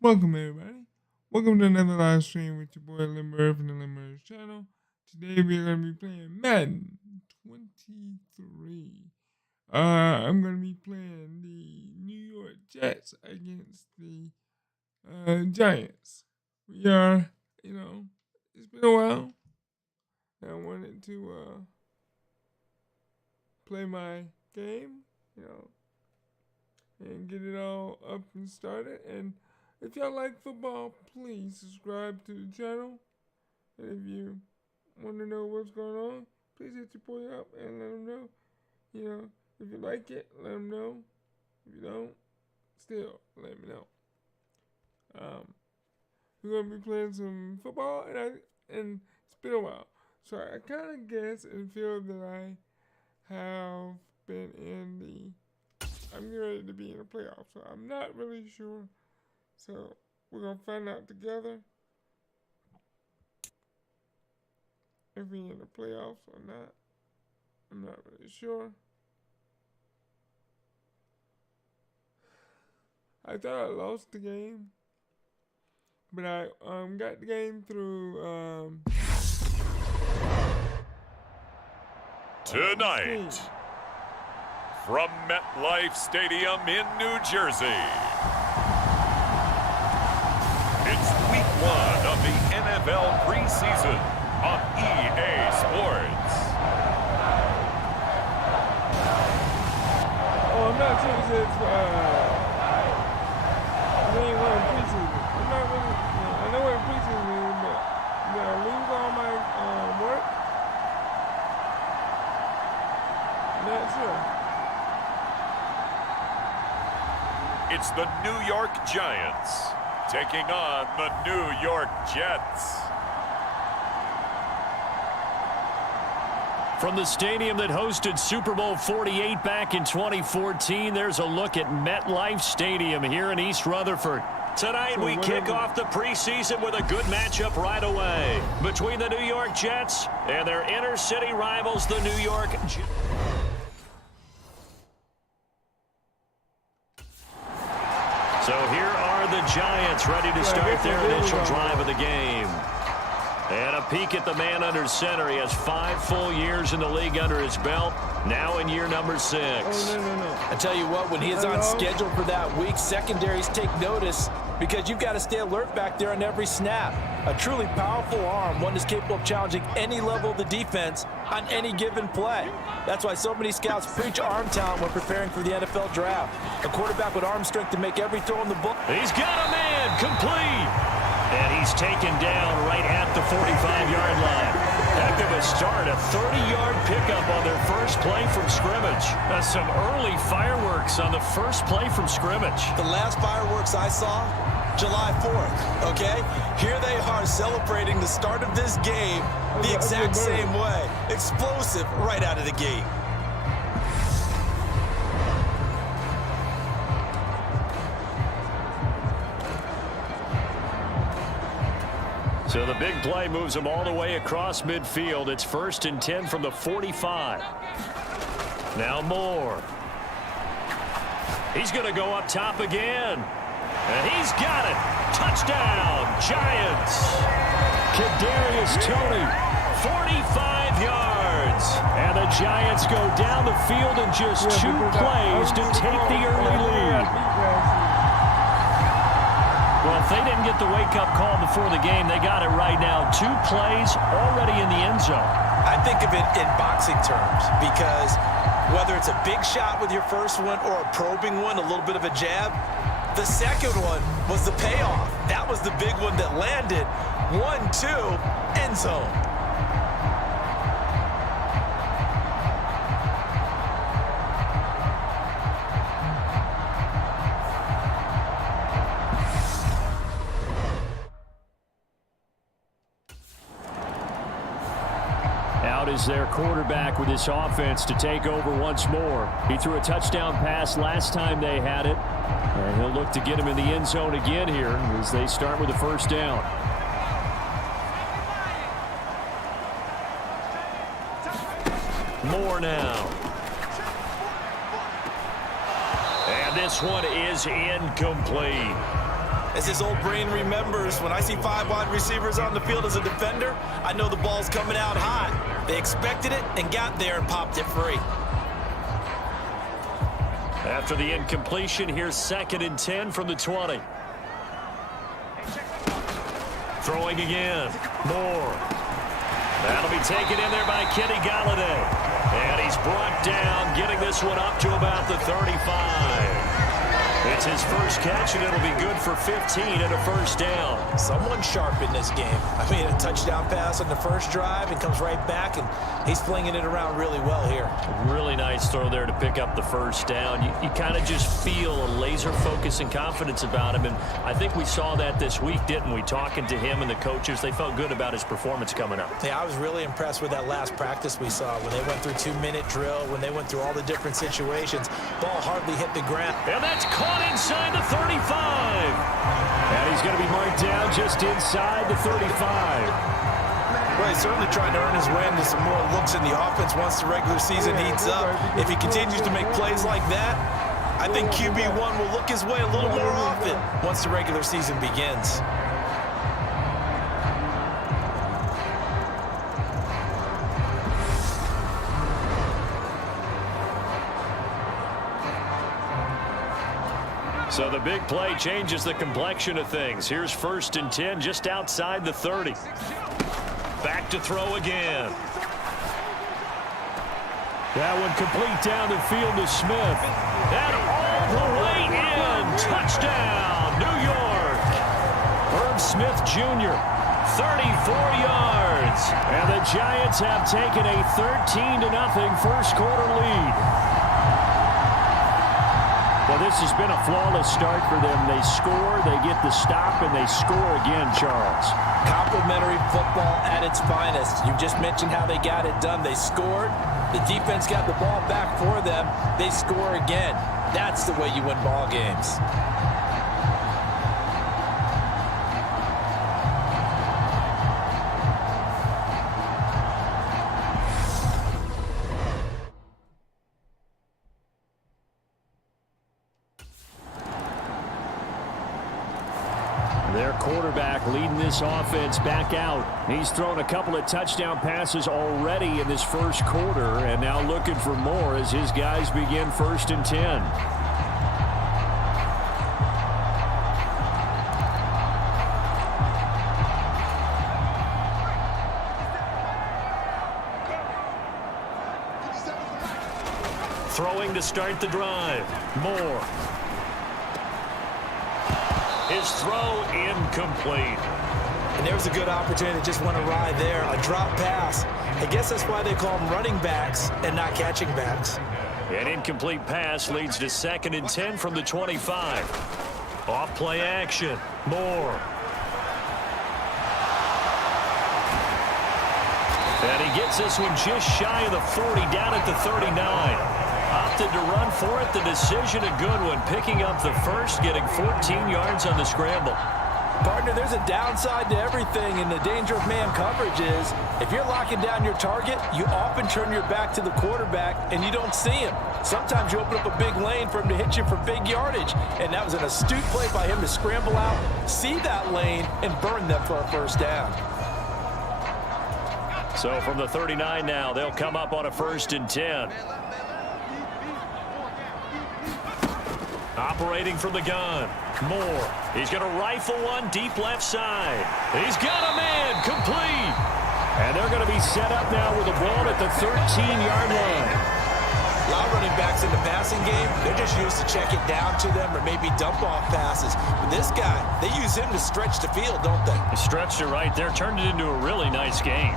Welcome everybody. Welcome to another live stream with your boy Limber from the Limber channel. Today we're gonna be playing Madden 23. I'm gonna be playing the New York Jets against the Giants. We are, it's been a while. I wanted to play my game, and get it all up and started. And if y'all like football, please subscribe to the channel. And if you want to know what's going on, please hit your boy up and let him know. If you like it, let him know. If you don't, still let me know. We're gonna be playing some football, and it's been a while, so I kind of guess and feel that I have been I'm getting ready to be in the playoffs, so I'm not really sure. So we're gonna find out together if we're in the playoffs or not. I'm not really sure. I thought I lost the game, but I got the game through Tonight, from MetLife Stadium in New Jersey, it's week 1 of the NFL preseason on EA Sports. Oh, I'm not sure if it's we ain't running preseason. I'm not really, I know what preseason is, but did I lose all my work? Not sure. It's the New York Giants taking on the New York Jets. From the stadium that hosted Super Bowl 48 back in 2014, there's a look at MetLife Stadium here in East Rutherford. Tonight, we kick off the preseason with a good matchup right away between the New York Jets and their inner-city rivals, the New York Jets. So here are the Giants ready to start their initial drive of the game. And a peek at the man under center. He has 5 full years in the league under his belt, now in year number 6. I tell you what, when he is on schedule for that week, secondaries take notice because you've got to stay alert back there on every snap. A truly powerful arm, one that's capable of challenging any level of the defense on any given play. That's why so many scouts preach arm talent when preparing for the NFL draft. A quarterback with arm strength to make every throw in the book. He's got a man, complete. And he's taken down right at the 45-yard line. Heck of a start, a 30-yard pickup on their first play from scrimmage. That's some early fireworks on the first play from scrimmage. The last fireworks I saw, July 4th, okay? Here they are celebrating the start of this game the exact same way. Explosive right out of the gate. So the big play moves him all the way across midfield. It's 1st and 10 from the 45. Now Moore. He's going to go up top again. And he's got it. Touchdown, Giants. Kadarius Toney, 45 yards. And the Giants go down the field in just 2 plays to take the early lead. Well, if they didn't get the wake-up call before the game, they got it right now. 2 plays already in the end zone. I think of it in boxing terms because whether it's a big shot with your first one or a probing one, a little bit of a jab, the second one was the payoff. That was the big one that landed. 1-2, end zone. Out is their quarterback with this offense to take over once more. He threw a touchdown pass last time they had it. And he'll look to get him in the end zone again here as they start with the first down. Moore now. And this one is incomplete. As his old brain remembers, when I see 5 wide receivers on the field as a defender, I know the ball's coming out hot. They expected it and got there and popped it free. After the incompletion, here's 2nd and 10 from the 20. Throwing again. Moore. That'll be taken in there by Kenny Galladay. And he's brought down, getting this one up to about the 35. It's his first catch, and it'll be good for 15 and a first down. Someone sharp in this game. I mean, a touchdown pass on the first drive and comes right back, and he's flinging it around really well here. Really nice throw there to pick up the first down. You kind of just feel a laser focus and confidence about him, and I think we saw that this week, didn't we? Talking to him and the coaches, they felt good about his performance coming up. Yeah, I was really impressed with that last practice we saw when they went through 2-minute drill, when they went through all the different situations. Ball hardly hit the ground. And that's caught inside the 35. And he's going to be marked down just inside the 35. Well, he's certainly trying to earn his way into some more looks in the offense once the regular season heats up. If he continues to make plays like that, I think QB1 will look his way a little more often once the regular season begins. So the big play changes the complexion of things. Here's 1st and 10 just outside the 30. Back to throw again. That one complete down the field to Smith. And all the way in. Touchdown, New York. Herb Smith Jr., 34 yards. And the Giants have taken a 13-0 first quarter lead. Well, this has been a flawless start for them. They score, they get the stop, and they score again, Charles. Complimentary football at its finest. You just mentioned how they got it done. They scored. The defense got the ball back for them. They score again. That's the way you win ball games. Their quarterback leading this offense back out. He's thrown a couple of touchdown passes already in this first quarter, and now looking for more as his guys begin 1st and 10. Throwing to start the drive. Moore. His throw incomplete. And there's a good opportunity that just went awry there. A drop pass. I guess that's why they call them running backs and not catching backs. An incomplete pass leads to 2nd and 10 from the 25. Off play action. Moore. And he gets this one just shy of the 40, down at the 39. Opted to run for it. The decision a good one. Picking up the first, getting 14 yards on the scramble. Partner, there's a downside to everything, and the danger of man coverage is if you're locking down your target, you often turn your back to the quarterback and you don't see him. Sometimes you open up a big lane for him to hit you for big yardage, and that was an astute play by him to scramble out, see that lane, and burn them for a first down. So from the 39 now, they'll come up on a 1st and 10. Operating from the gun. Moore. He's going to rifle one deep left side. He's got a man complete. And they're going to be set up now with the ball at the 13-yard line. A lot of running backs in the passing game, they're just used to check it down to them or maybe dump off passes. But this guy, they use him to stretch the field, don't they? He stretched it right there, turned it into a really nice game.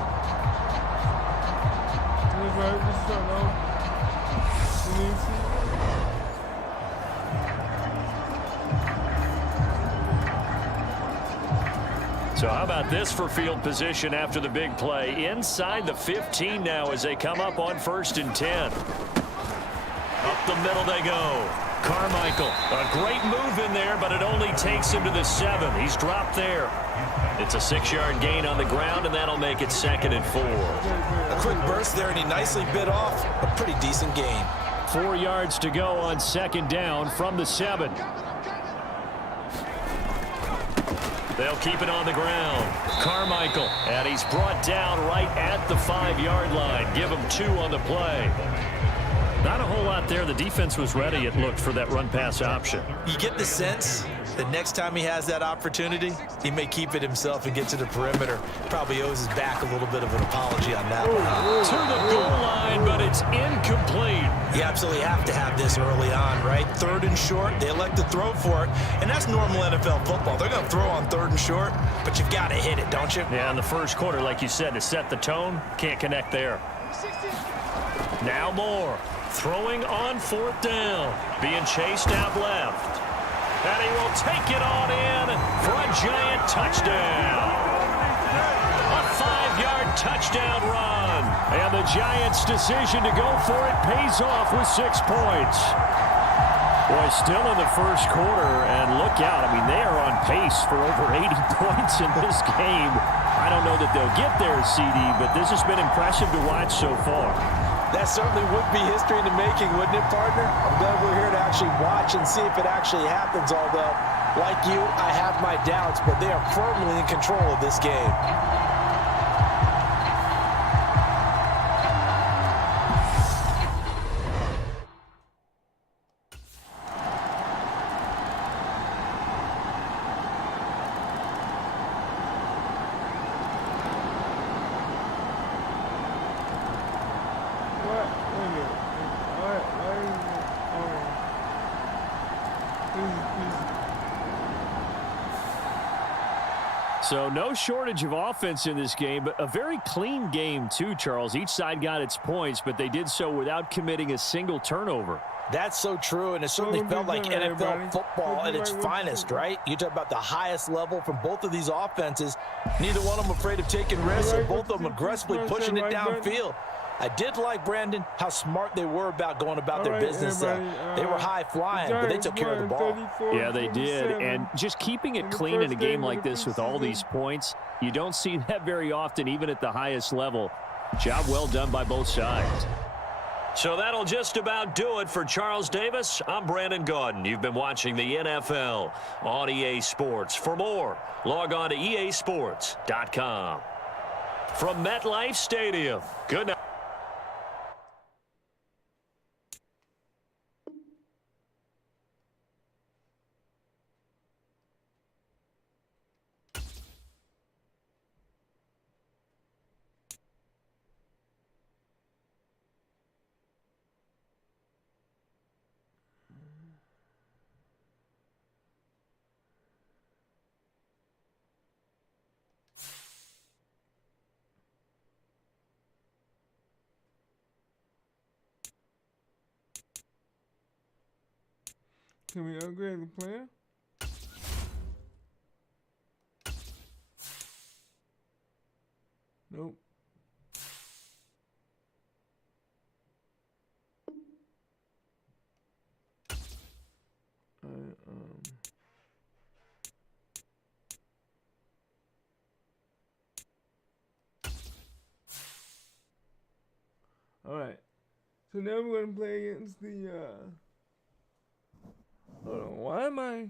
So how about this for field position after the big play? Inside the 15 now as they come up on 1st and 10. Up the middle they go. Carmichael, a great move in there, but it only takes him to the 7. He's dropped there. It's a 6-yard gain on the ground, and that'll make it 2nd and 4. A quick burst there, and he nicely bit off a pretty decent gain. 4 yards to go on 2nd down from the 7. They'll keep it on the ground. Carmichael, and he's brought down right at the 5-yard line. Give him 2 on the play. Not a whole lot there. The defense was ready, it looked, for that run-pass option. You get the sense that next time he has that opportunity, he may keep it himself and get to the perimeter. Probably owes his back a little bit of an apology on that one. To the goal line, but it's incomplete. You absolutely have to have this early on, right? 3rd and short, they elect to throw for it, and that's normal NFL football. They're going to throw on 3rd and short, but you've got to hit it, don't you? Yeah, in the first quarter, like you said, to set the tone, can't connect there. Now Moore, throwing on 4th down, being chased out left. And he will take it on in for a Giant touchdown. A 5-yard touchdown run. And the Giants' decision to go for it pays off with 6 points. Boy, still in the first quarter, and look out. I mean, they are on pace for over 80 points in this game. I don't know that they'll get there, CD, but this has been impressive to watch so far. That certainly would be history in the making, wouldn't it, partner? I'm glad we're here to actually watch and see if it actually happens, although, like you, I have my doubts, but they are firmly in control of this game. So no shortage of offense in this game, but a very clean game too, Charles. Each side got its points, but they did so without committing a single turnover. That's so true, and it certainly felt like NFL football at its finest, right? You talk about the highest level from both of these offenses. Neither one of them afraid of taking risks, and both of them aggressively pushing it downfield. I did like, Brandon, how smart they were about going about their business. They were high-flying, but they took care of the ball. Yeah, they did, and just keeping it clean in a game like this with all these points, you don't see that very often, even at the highest level. Job well done by both sides. So that'll just about do it for Charles Davis. I'm Brandon Gaudin. You've been watching the NFL on EA Sports. For more, log on to easports.com. From MetLife Stadium, good night. Can we upgrade the player? Nope. Alright. So now we're going to play against the, hold on, why am I?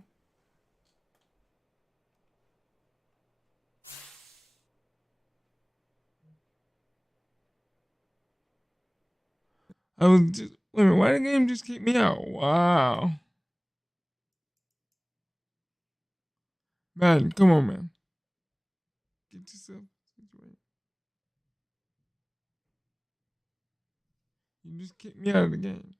I was just, wait a minute, why did the game just kick me out? Wow. Man, come on, man. Get yourself situated. You just kicked me out of the game.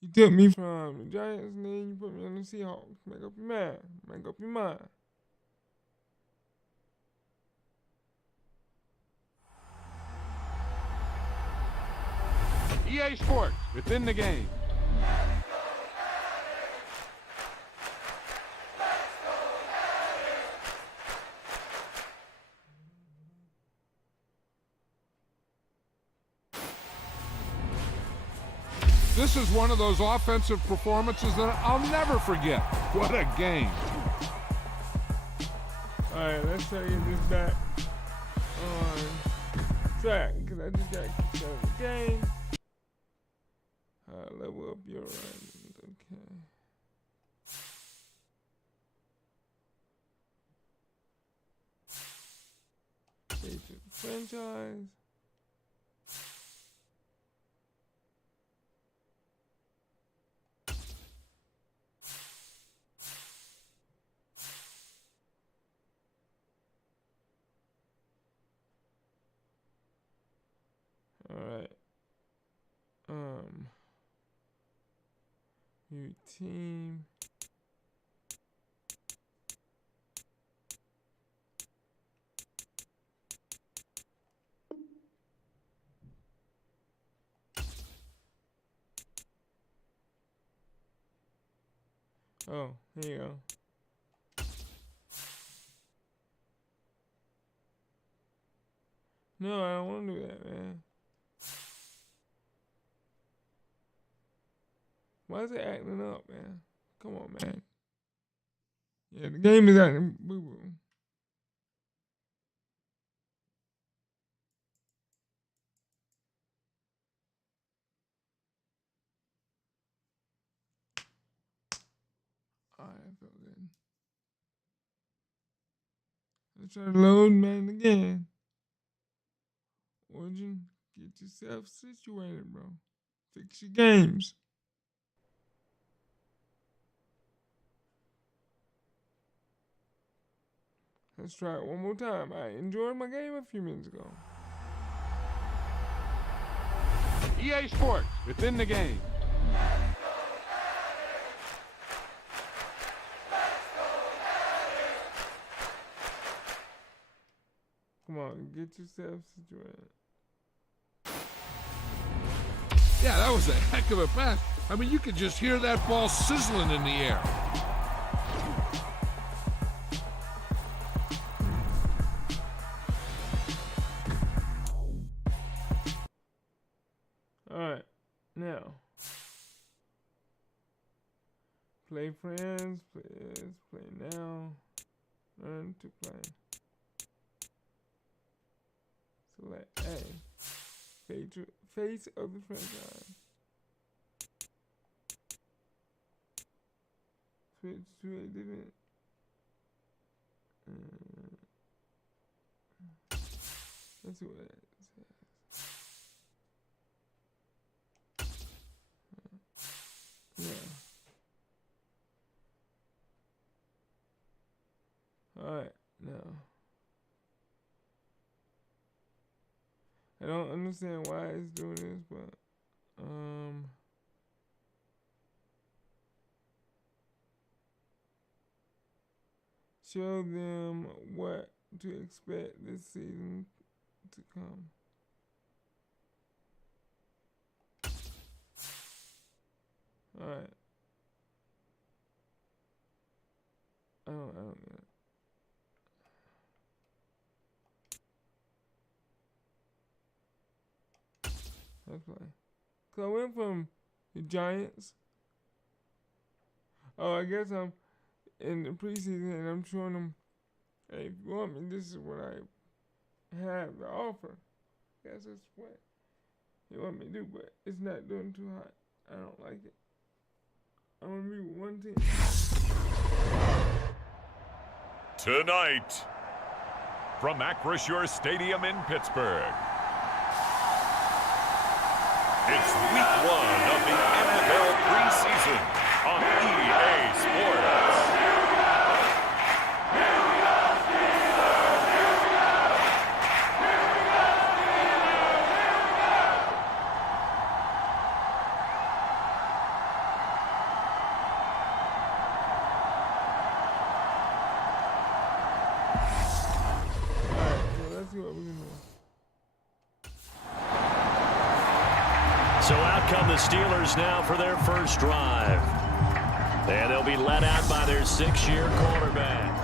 You took me from the Giants and then you put me on the Seahawks. Make up your mind. Make up your mind. EA Sports, within the game. This is one of those offensive performances that I'll never forget. What a game. All right, let's try to get this back on track because I just got kicked out of the game. You're right. Okay. Patriot franchise. All right. New team. Oh, here you go. No, I don't want to do that, man. Why is it acting up, man? Come on, man. Yeah, the game is acting boo-boo. Alright, I feel good. Let's try to load, man, again. Origin, get yourself situated, bro. Fix your games. Let's try it one more time. I enjoyed my game a few minutes ago. EA Sports, within the game. Come on, get yourself situated. Yeah, that was a heck of a pass. I mean, you could just hear that ball sizzling in the air. Alright, now. Play friends, play now. Learn to play. Select A. Face of the franchise. Switch to a different. Let's see what that says. Yeah. Alright, now. I don't understand why it's doing this, but show them what to expect this season to come. Alright. I don't get it. Let's play. So I went from the Giants. Oh, I guess I'm in the preseason and I'm showing them, hey, if you want me, this is what I have to offer. I guess that's what you want me to do, but it's not doing too hot. I don't like it. I want to be with one team. Tonight, from Acrisure Stadium in Pittsburgh, it's week 1 of the NFL preseason on EA Sports. So out come the Steelers now for their first drive. And they'll be led out by their 6-year quarterback.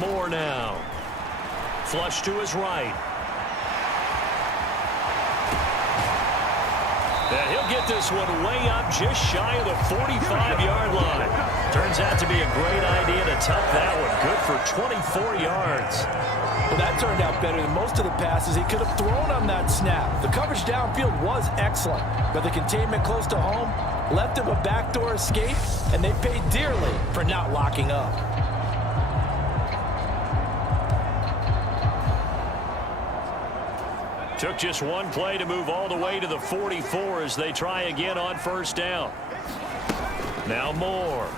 Moore now. Flush to his right. And he'll get this one way up just shy of the 45-yard line. Turns out to be a great idea to tuck that one. Good for 24 yards. Well, that turned out better than most of the passes he could have thrown on that snap. The coverage downfield was excellent, but the containment close to home left him a backdoor escape, and they paid dearly for not locking up. Took just one play to move all the way to the 44 as they try again on first down. Now Moore.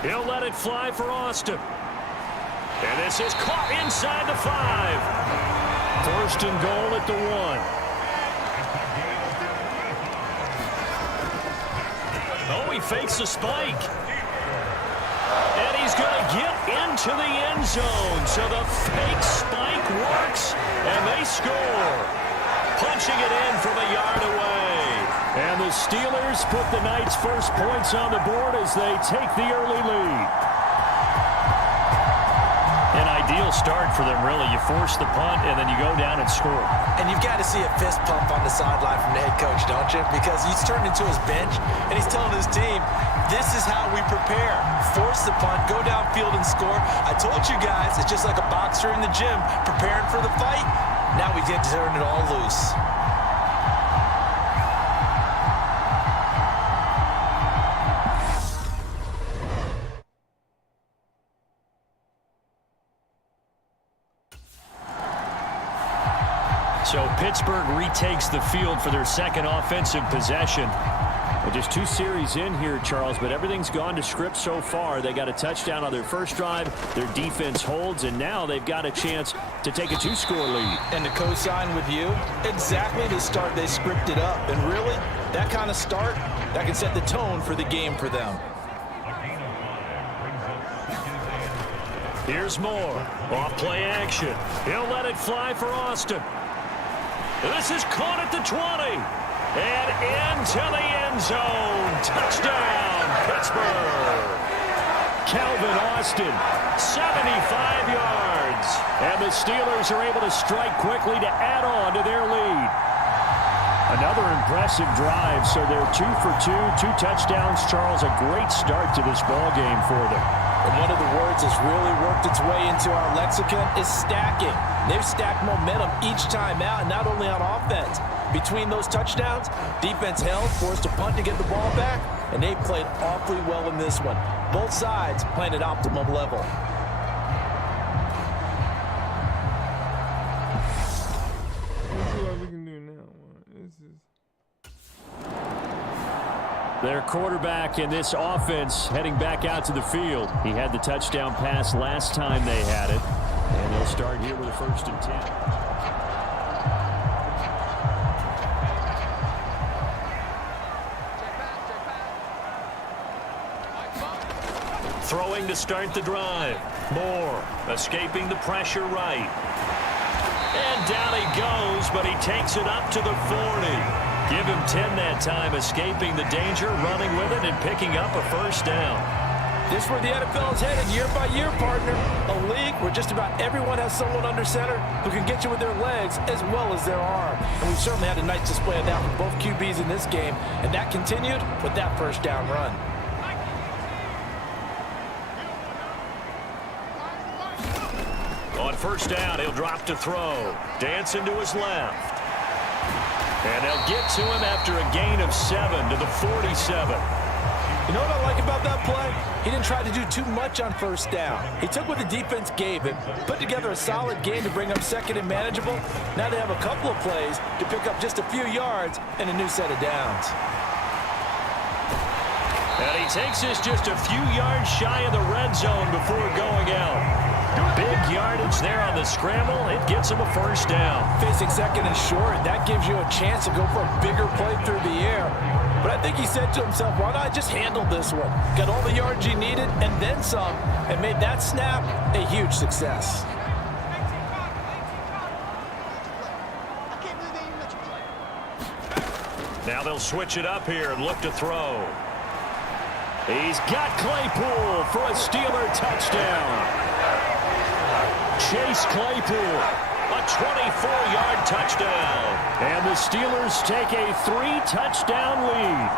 He'll let it fly for Austin. And this is caught inside the 5. First and goal at the 1. Oh, he fakes the spike. And he's going to get into the end zone. So the fake spike works, and they score. Punching it in from a yard away. And the Steelers put the Knights' first points on the board as they take the early lead. An ideal start for them, really. You force the punt, and then you go down and score. And you've got to see a fist pump on the sideline from the head coach, don't you? Because he's turned into his bench, and he's telling his team, this is how we prepare. Force the punt, go downfield and score. I told you guys, it's just like a boxer in the gym preparing for the fight. Now we get to turn it all loose. So Pittsburgh retakes the field for their second offensive possession. Well, just 2 series in here, Charles, but everything's gone to script so far. They got a touchdown on their first drive. Their defense holds, and now they've got a chance to take a 2-score lead. And to co-sign with you, exactly the start they scripted up. And really, that kind of start, that can set the tone for the game for them. Here's Moore. Off play action. He'll let it fly for Austin. This is caught at the 20. And into the end zone. Touchdown, Pittsburgh. Calvin Austin, 75 yards. And the Steelers are able to strike quickly to add on to their lead. Another impressive drive, so they're 2 for 2, 2 touchdowns. Charles, a great start to this ball game for them. And one of the words that's really worked its way into our lexicon is stacking. They've stacked momentum each time out, and not only on offense. Between those touchdowns, defense held, forced a punt to get the ball back, and they played awfully well in this one. Both sides playing at optimum level. Let's see what we can do now. Their quarterback in this offense heading back out to the field. He had the touchdown pass last time they had it. And they'll start here with a 1st and 10. Throwing to start the drive. Moore escaping the pressure right. And down he goes, but he takes it up to the 40. Give him 10 that time, escaping the danger, running with it, and picking up a 1st down. This is where the NFL is headed year by year, partner. A league where just about everyone has someone under center who can get you with their legs as well as their arm. And we certainly had a nice display of that from both QBs in this game, and that continued with that 1st down run. On 1st down, he'll drop to throw. Dancing to his left. And they'll get to him after a gain of 7 to the 47. You know what I like about that play? He didn't try to do too much on 1st down. He took what the defense gave him, put together a solid game to bring up 2nd and manageable. Now they have a couple of plays to pick up just a few yards and a new set of downs. And he takes this just a few yards shy of the red zone before going out. Big yardage there on the scramble. It gets him a 1st down. Facing 2nd and short, that gives you a chance to go for a bigger play through the air. But I think he said to himself, why not just handle this one? Got all the yards he needed and then some, and made that snap a huge success. Now they'll switch it up here and look to throw. He's got Claypool for a Steeler touchdown. Chase Claypool, a 24-yard touchdown. And the Steelers take a 3-touchdown lead.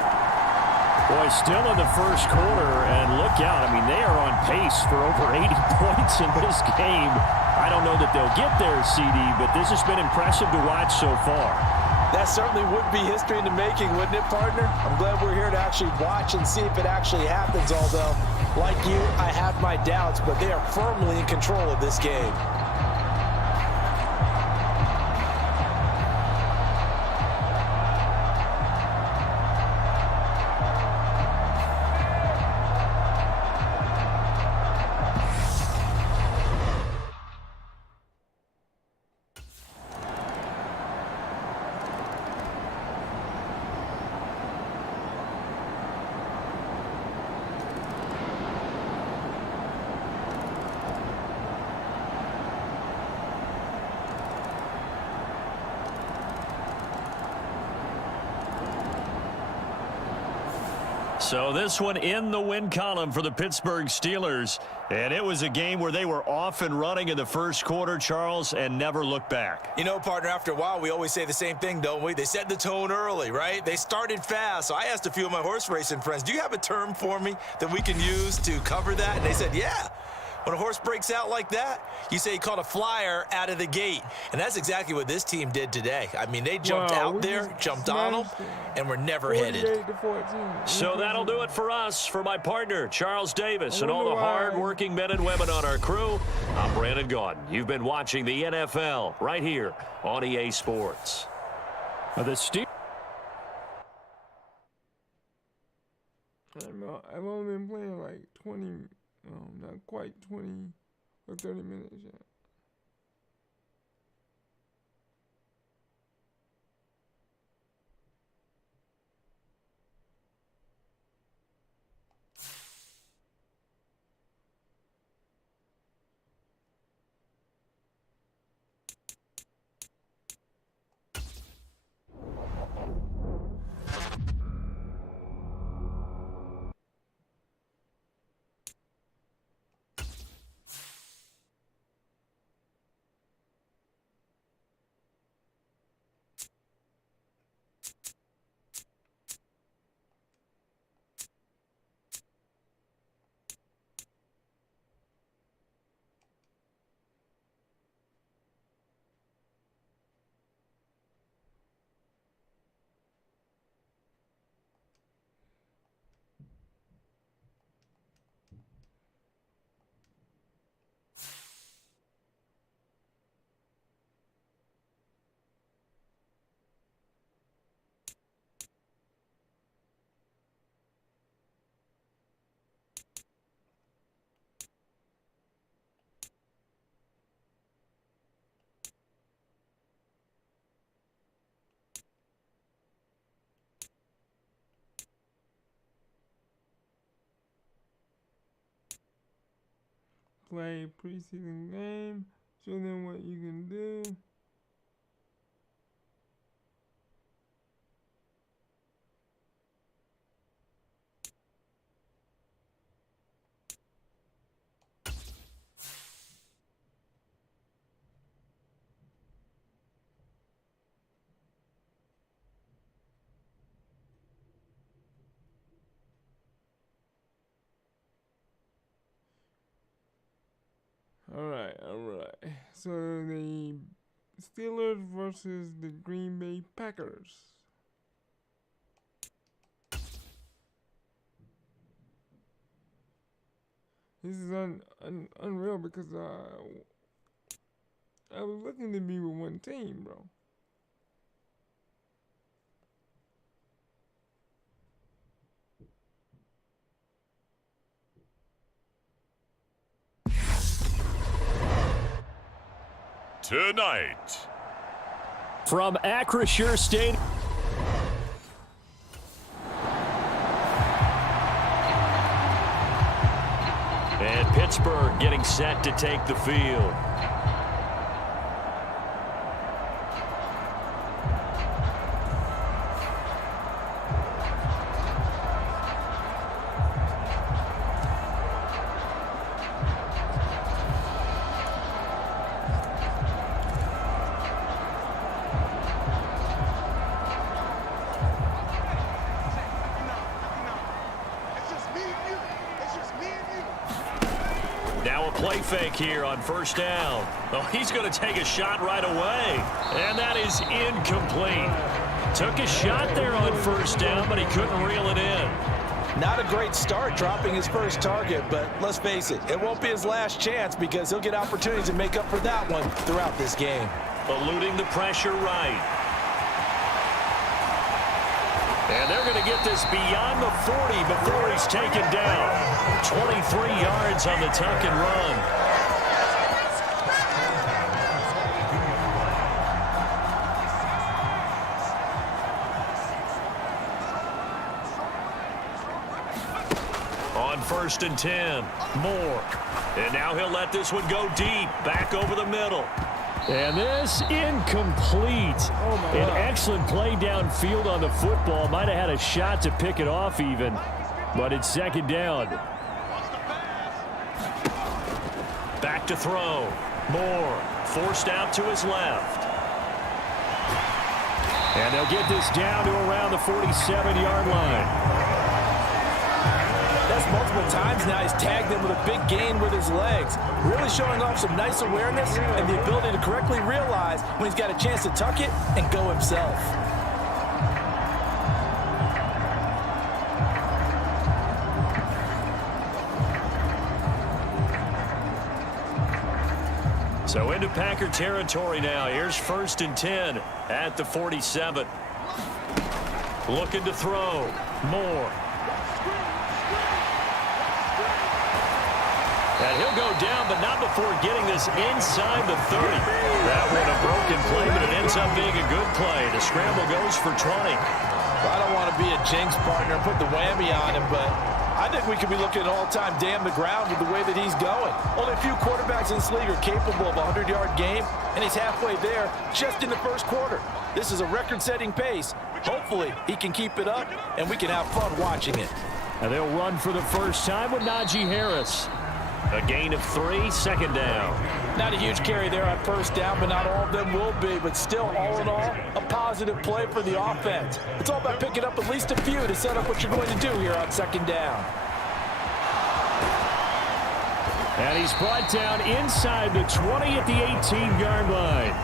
Boy, still in the first quarter, and look out. I mean, they are on pace for over 80 points in this game. I don't know that they'll get there, CD, but this has been impressive to watch so far. That certainly would be history in the making, wouldn't it, partner? I'm glad we're here to actually watch and see if it actually happens, although, like you, I have my doubts, but they are firmly in control of this game. So this one in the win column for the Pittsburgh Steelers. And it was a game where they were off and running in the first quarter, Charles, and never looked back. You know, partner, after a while, we always say the same thing, don't we? They set the tone early, right? They started fast. So I asked a few of my horse racing friends, do you have a term for me that we can use to cover that? And they said, yeah. When a horse breaks out like that, you say he caught a flyer out of the gate. And that's exactly what this team did today. I mean, they jumped out there, jumped on them, and were never headed. So that'll do it for us. For my partner, Charles Davis, and all the hard-working men and women on our crew, I'm Brandon Gaudin. You've been watching the NFL right here on EA Sports. The Steelers. I've only been playing like 20, not quite 20 or 30 minutes yet. Play preseason game, show them what you can do. All right. So the Steelers versus the Green Bay Packers. This is unreal because I was looking to be with one team, bro. Tonight, from Acrisure Stadium. And Pittsburgh getting set to take the field. play fake here on first down. Oh, he's going to take a shot right away. And that is incomplete. Took a shot there on first down, but he couldn't reel it in. Not a great start dropping his first target, but let's face it, it won't be his last chance because he'll get opportunities to make up for that one throughout this game. Eluding the pressure right. And they're going to get this beyond the 40 before he's taken down. 23 yards on the tuck and run. On 1st and 10, Moore. And now he'll let this one go deep, back over the middle. And this incomplete. An excellent play downfield on the football. Might have had a shot to pick it off even, but it's second down. Back to throw. Moore forced out to his left. And they'll get this down to around the 47-yard line. That's multiple times now he's tagged them with a big gain with his legs. Really showing off some nice awareness and the ability to correctly realize when he's got a chance to tuck it and go himself. So into Packer territory now. Here's 1st and 10 at the 47. Looking to throw. Moore. And he'll go down, but not before getting this inside the 30. That one a broken play, but it ends up being a good play. The scramble goes for 20. Well, I don't want to be a jinx partner and put the whammy on him, but I think we could be looking at all-time damn the ground with the way that he's going. Only a few quarterbacks in this league are capable of a 100-yard game, and he's halfway there just in the first quarter. This is a record-setting pace. Hopefully, he can keep it up, and we can have fun watching it. And they'll run for the first time with Najee Harris. A gain of 3, second down. Not a huge carry there on first down, but not all of them will be. But still, all in all, a positive play for the offense. It's all about picking up at least a few to set up what you're going to do here on second down. And he's brought down inside the 20 at the 18-yard line.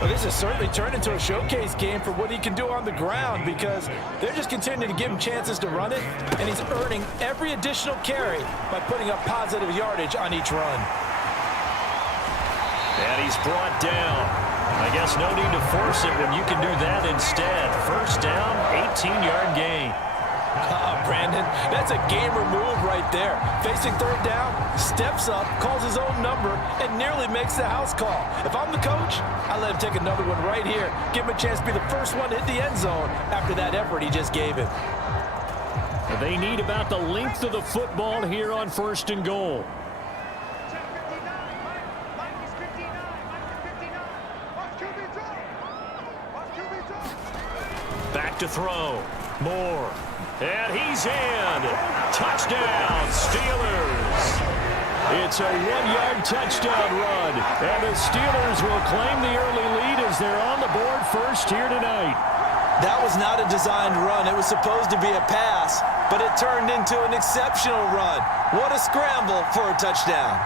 Well, this has certainly turned into a showcase game for what he can do on the ground because they're just continuing to give him chances to run it, and he's earning every additional carry by putting up positive yardage on each run. And he's brought down. I guess no need to force it when you can do that instead. First down, 18-yard gain. Brandon, that's a gamer move right there. Facing third down, steps up, calls his own number, and nearly makes the house call. If I'm the coach, I let him take another one right here. Give him a chance to be the first one to hit the end zone after that effort he just gave him. They need about the length of the football here on 1st and goal. Back to throw. Moore. And he's in. Touchdown, Steelers. It's a 1-yard touchdown run. And the Steelers will claim the early lead as they're on the board first here tonight. That was not a designed run. It was supposed to be a pass, but it turned into an exceptional run. What a scramble for a touchdown.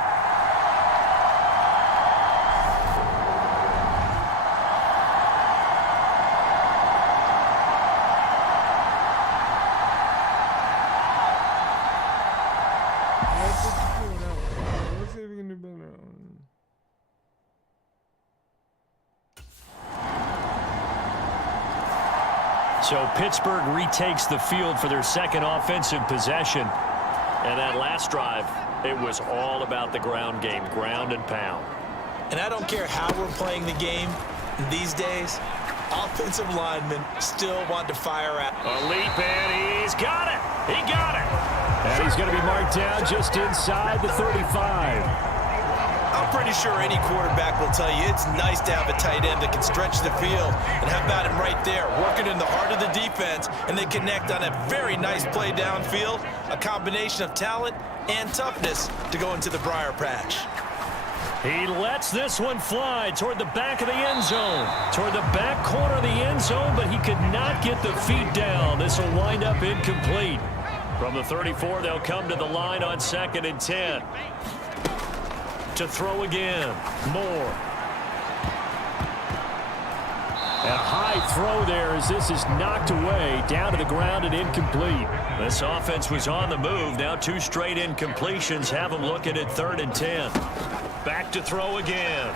Let's see if we can do better. So Pittsburgh retakes the field for their second offensive possession. And that last drive, it was all about the ground game, ground and pound. And I don't care how we're playing the game these days, offensive linemen still want to fire out. A leap, and he's got it. He got it. And he's going to be marked down just inside the 35. I'm pretty sure any quarterback will tell you it's nice to have a tight end that can stretch the field. And how about him right there, working in the heart of the defense, and they connect on a very nice play downfield, a combination of talent and toughness to go into the briar patch. He lets this one fly toward the back of the end zone, toward the back corner of the end zone, but he could not get the feet down. This will wind up incomplete. From the 34, they'll come to the line on 2nd and 10. to throw again. Moore. And a high throw there as this is knocked away, down to the ground and incomplete. This offense was on the move. Now 2 straight incompletions have them looking at 3rd and 10. Back to throw again.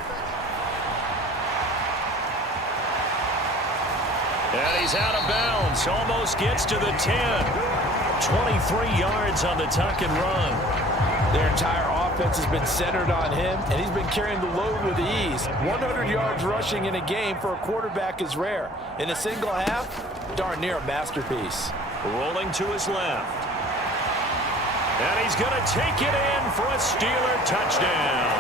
And he's out of bounds. Almost gets to the 10. 23 yards on the tuck and run. Their entire offense has been centered on him, and he's been carrying the load with ease. 100 yards rushing in a game for a quarterback is rare. In a single half, darn near a masterpiece. Rolling to his left. And he's going to take it in for a Steeler touchdown.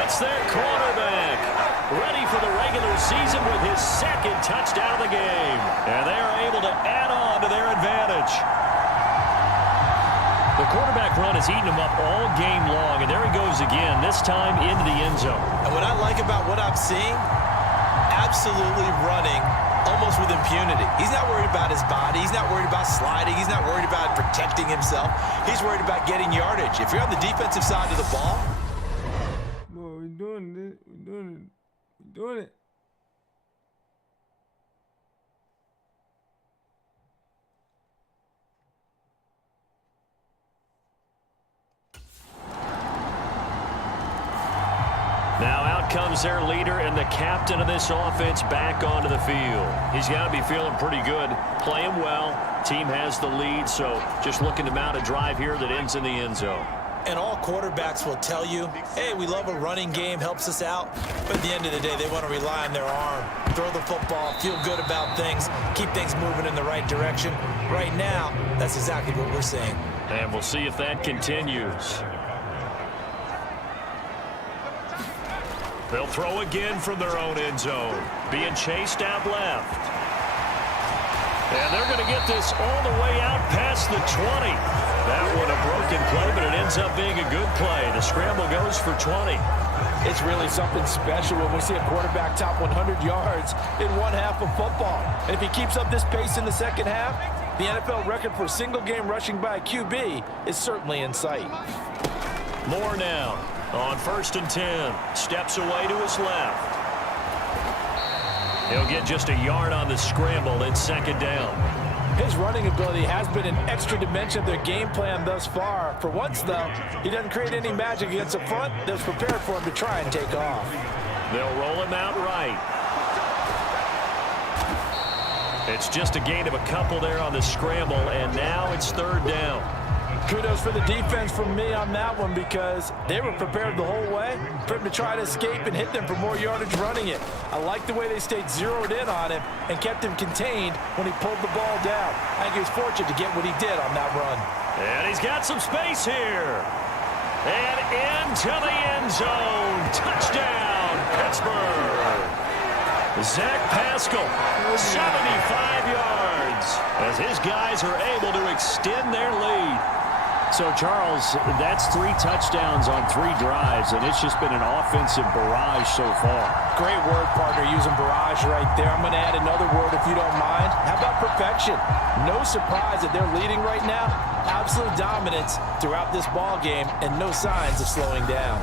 It's their quarterback, ready for the regular season with his 2nd touchdown of the game. And they are able to add on to their advantage. The quarterback run has eaten him up all game long, and there he goes again, this time into the end zone. And what I like about what I'm seeing, absolutely running almost with impunity. He's not worried about his body. He's not worried about sliding. He's not worried about protecting himself. He's worried about getting yardage. If you're on the defensive side of the ball. Boy, we're doing it. We're doing it. We're doing it. Now out comes their leader and the captain of this offense back onto the field. He's got to be feeling pretty good, playing well. Team has the lead, so just looking to mount a drive here that ends in the end zone. And all quarterbacks will tell you, hey, we love a running game, helps us out. But at the end of the day, they want to rely on their arm, throw the football, feel good about things, keep things moving in the right direction. Right now, that's exactly what we're seeing. And we'll see if that continues. They'll throw again from their own end zone. Being chased out left. And they're going to get this all the way out past the 20. That one a broken play, but it ends up being a good play. The scramble goes for 20. It's really something special when we see a quarterback top 100 yards in one half of football. And if he keeps up this pace in the second half, the NFL record for single-game rushing by a QB is certainly in sight. Moore now on 1st and 10. Steps away to his left. He'll get just a yard on the scramble. It's 2nd down. His running ability has been an extra dimension of their game plan thus far. For once, though, he doesn't create any magic against the front that's prepared for him to try and take off. They'll roll him out right. It's just a gain of a couple there on the scramble, and now it's 3rd down. Kudos for the defense from me on that one because they were prepared the whole way for him to try to escape and hit them for more yardage running it. I like the way they stayed zeroed in on him and kept him contained when he pulled the ball down. I think he was fortunate to get what he did on that run. And he's got some space here. And into the end zone. Touchdown, Pittsburgh. Zach Pascal, 75 yards, as his guys are able to extend their lead. So, Charles, that's 3 touchdowns on 3 drives, and it's just been an offensive barrage so far. Great word, partner, using barrage right there. I'm going to add another word if you don't mind. How about perfection? No surprise that they're leading right now. Absolute dominance throughout this ball game, and no signs of slowing down.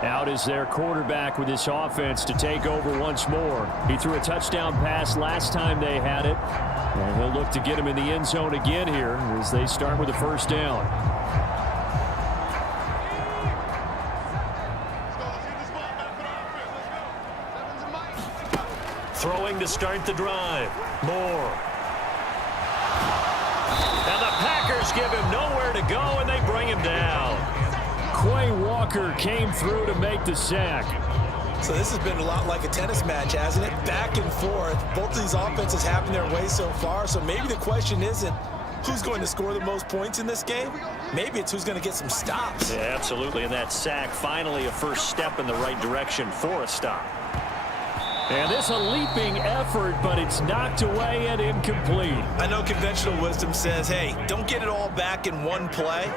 Out is their quarterback with this offense to take over once more. He threw a touchdown pass last time they had it. And he'll look to get him in the end zone again here as they start with a 1st down. Throwing to start the drive. Moore. And the Packers give him nowhere to go, and they bring him down. Quay Walker came through to make the sack. So this has been a lot like a tennis match, hasn't it? Back and forth. Both of these offenses having their way so far. So maybe the question isn't who's going to score the most points in this game. Maybe it's who's going to get some stops. Yeah, absolutely. And that sack, finally a first step in the right direction for a stop. And this a leaping effort, but it's knocked away and incomplete. I know conventional wisdom says, hey, don't get it all back in one play.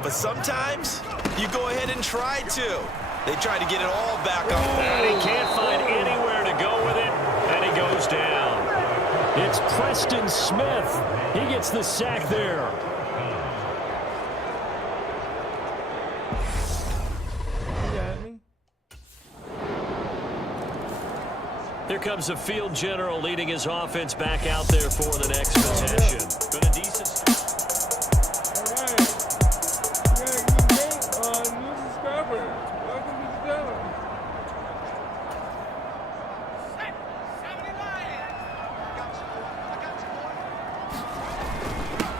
But sometimes you go ahead and try to. They tried to get it all back up. And he can't find anywhere to go with it, and he goes down. It's Preston Smith. He gets the sack there. Here comes the field general leading his offense back out there for the next possession. Been a decent start. All right. New subscribers. Welcome to the channel.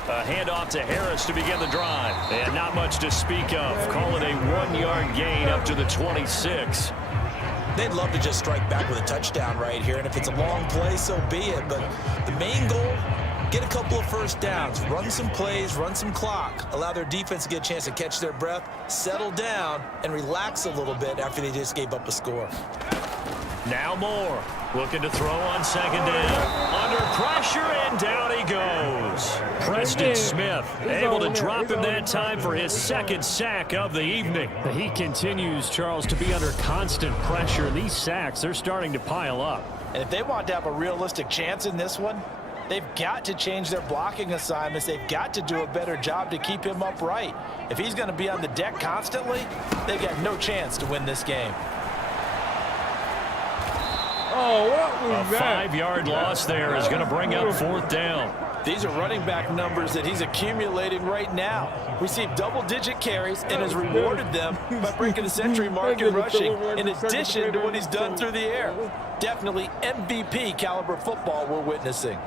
A handoff to Harris to begin the drive. And not much to speak of. Call it a 1-yard gain up to the 26. They'd love to just strike back with a touchdown right here, and if it's a long play, so be it. But the main goal, get a couple of first downs, run some plays, run some clock, allow their defense to get a chance to catch their breath, settle down, and relax a little bit after they just gave up a score. Now Moore looking to throw on second down. Under pressure, and down he goes. Preston Smith able to drop him that time for his second sack of the evening. He continues, Charles, to be under constant pressure. And these sacks, they're starting to pile up. And if they want to have a realistic chance in this one, they've got to change their blocking assignments. They've got to do a better job to keep him upright. If he's going to be on the deck constantly, they've got no chance to win this game. Oh, what was that? A 5-yard loss there is going to bring up fourth down. These are running back numbers that he's accumulating right now. Received double-digit carries and has rewarded them by breaking the century mark in rushing, in addition to what he's done through the air. Definitely MVP caliber football we're witnessing.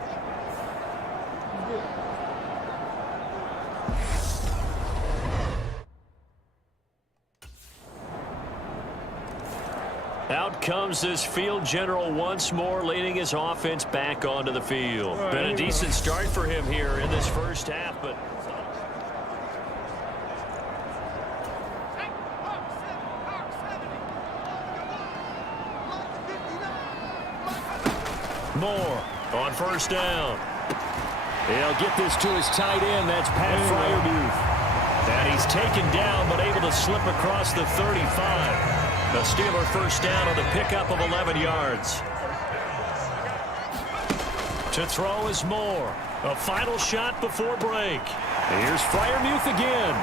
Out comes this field general once more, leading his offense back onto the field. Been a decent start for him here in this first half, but Moore on first down. He'll get this to his tight end. That's Pat Freiermuth. And he's taken down, but able to slip across the 35. The Steeler first down on the pickup of 11 yards. To throw is Moore. A final shot before break. Here's Freiermuth again.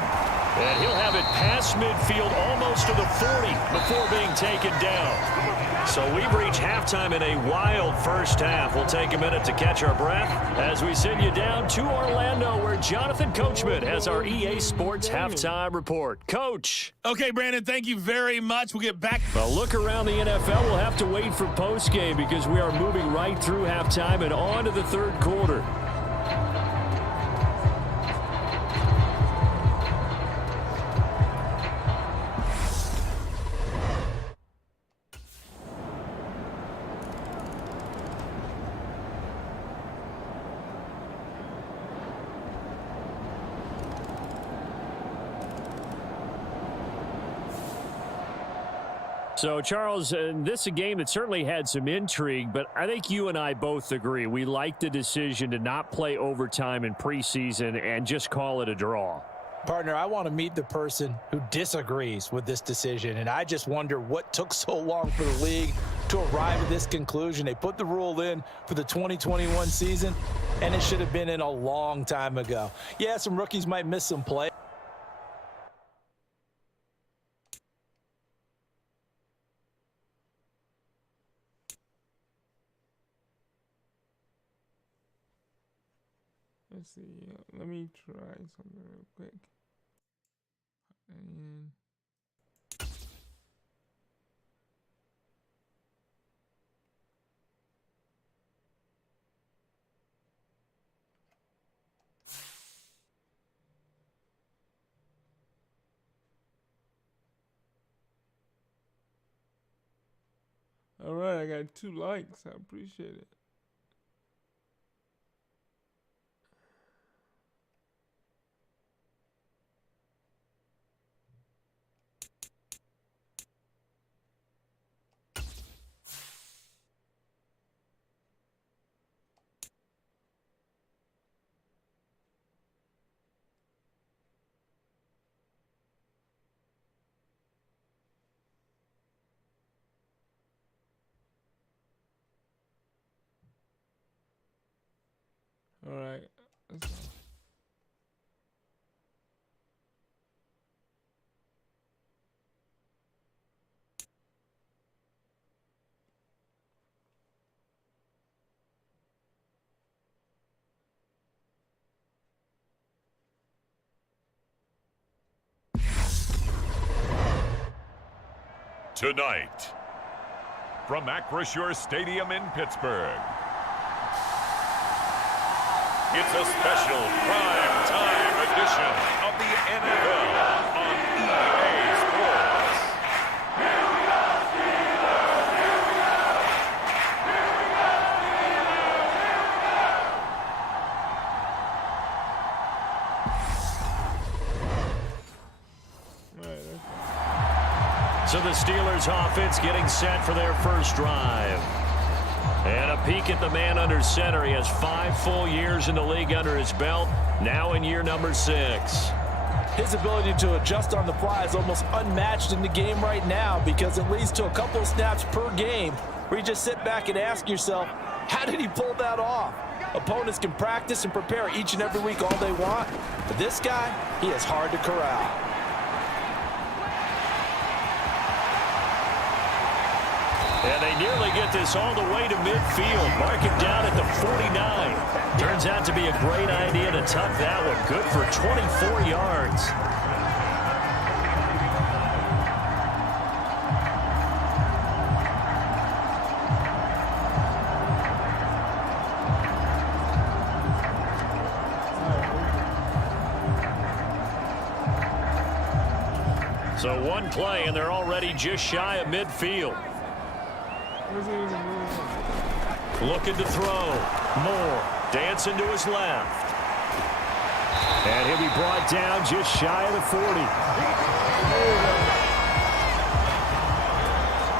And he'll have it past midfield almost to the 40 before being taken down. So we've reached halftime in a wild first half. We'll take a minute to catch our breath as we send you down to Orlando, where Jonathan Coachman has our EA Sports halftime report. Coach. Okay, Brandon, thank you very much. We'll get back. A look around the NFL. We'll have to wait for postgame because we are moving right through halftime and on to the third quarter. So, Charles, this is a game that certainly had some intrigue, but I think you and I both agree. We like the decision to not play overtime in preseason and just call it a draw. Partner, I want to meet the person who disagrees with this decision, and I just wonder what took so long for the league to arrive at this conclusion. They put the rule in for the 2021 season, and it should have been in a long time ago. Yeah, some rookies might miss some play. Let's see. Let me try something real quick. And all right, I got 2 likes. I appreciate it. That's all. Tonight, from Acrisure Stadium in Pittsburgh, it's a special prime time edition of the NFL on EA Sports. So the Steelers offense getting set for their first drive. And a peek at the man under center. He has 5 full years in the league under his belt, now in year number 6. His ability to adjust on the fly is almost unmatched in the game right now because it leads to a couple of snaps per game where you just sit back and ask yourself, how did he pull that off? Opponents can practice and prepare each and every week all they want, but this guy, he is hard to corral. And they nearly get this all the way to midfield. Mark it down at the 49. Turns out to be a great idea to tuck that one. Good for 24 yards. So one play, and they're already just shy of midfield. Looking to throw. Moore dancing to his left. And he'll be brought down just shy of the 40.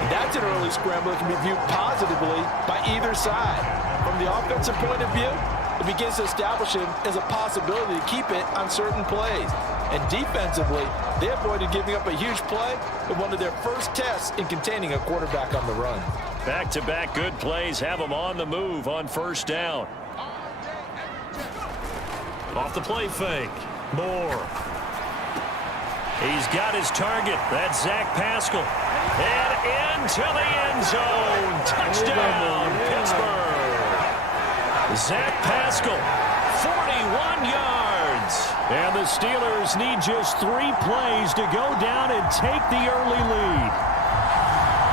That's an early scramble that can be viewed positively by either side. From the offensive point of view, it begins to establish him as a possibility to keep it on certain plays. And defensively, they avoided giving up a huge play in one of their first tests in containing a quarterback on the run. Back-to-back good plays have them on the move on first down. Off the play fake. Moore. He's got his target. That's Zach Pascal. And into the end zone. Touchdown, Pittsburgh. Zach Pascal, 41 yards. And the Steelers need just 3 plays to go down and take the early lead.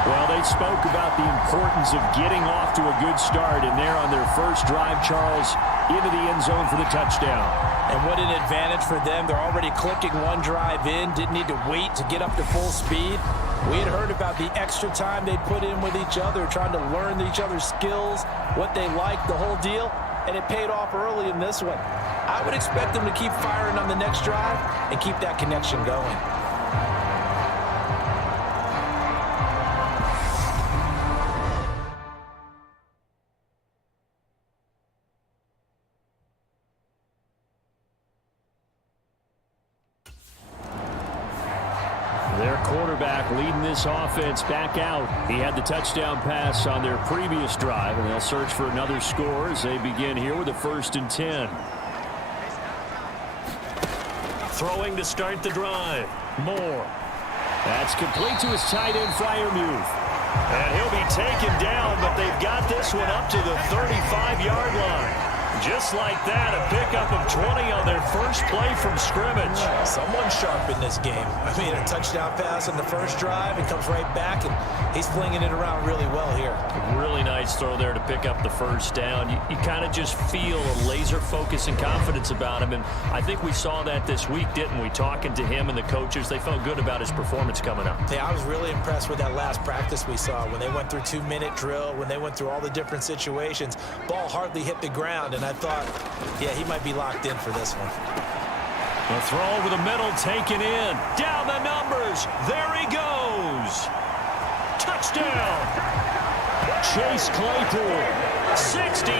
Well, they spoke about the importance of getting off to a good start, and there on their first drive, Charles, into the end zone for the touchdown. And what an advantage for them. They're already clicking one drive in, didn't need to wait to get up to full speed. We had heard about the extra time they put in with each other, trying to learn each other's skills, what they liked, the whole deal, and it paid off early in this one. I would expect them to keep firing on the next drive and keep that connection going. Their quarterback leading this offense back out. He had the touchdown pass on their previous drive, and they'll search for another score as they begin here with a 1st and 10. Throwing to start the drive. Moore. That's complete to his tight end, Freiermuth. And he'll be taken down, but they've got this one up to the 35-yard line. Just like that, a pickup of 20 on their first play from scrimmage. Someone's sharp in this game. I mean, a touchdown pass on the first drive. He comes right back, and he's flinging it around really well here. Really nice throw there to pick up the first down. You kind of just feel a laser focus and confidence about him, and I think we saw that this week, didn't we? Talking to him and the coaches, they felt good about his performance coming up. Yeah, I was really impressed with that last practice we saw when they went through 2-minute drill, when they went through all the different situations. Ball hardly hit the ground, and I thought, yeah, he might be locked in for this one. A throw over the middle, taken in. Down the numbers. There he goes. Touchdown. Chase Claypool, 65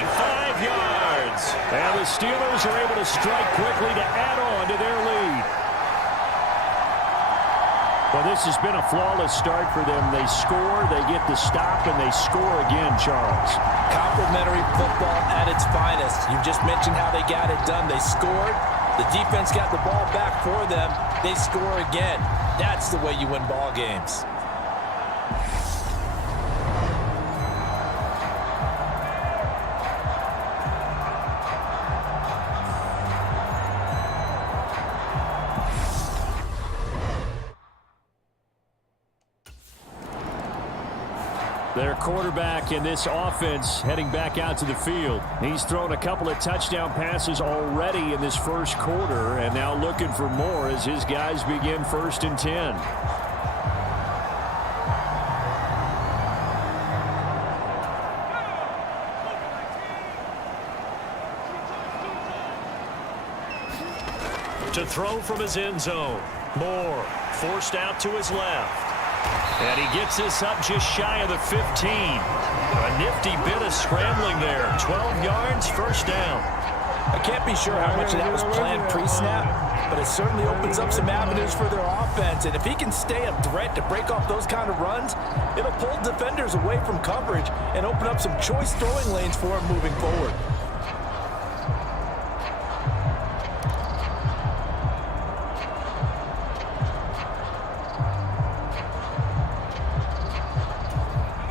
yards. And the Steelers are able to strike quickly to add on to their lead. Well, this has been a flawless start for them. They score, they get the stop, and they score again, Charles. Complimentary football at its finest. You just mentioned how they got it done. They scored. The defense got the ball back for them. They score again. That's the way you win ball games. Their quarterback in this offense heading back out to the field. He's thrown a couple of touchdown passes already in this first quarter and now looking for more as his guys begin 1st and 10. To throw from his end zone. Moore forced out to his left. And he gets this up just shy of the 15. A nifty bit of scrambling there. 12 yards, 1st down. I can't be sure how much of that was planned pre-snap, but it certainly opens up some avenues for their offense. And if he can stay a threat to break off those kind of runs, it'll pull defenders away from coverage and open up some choice throwing lanes for him moving forward.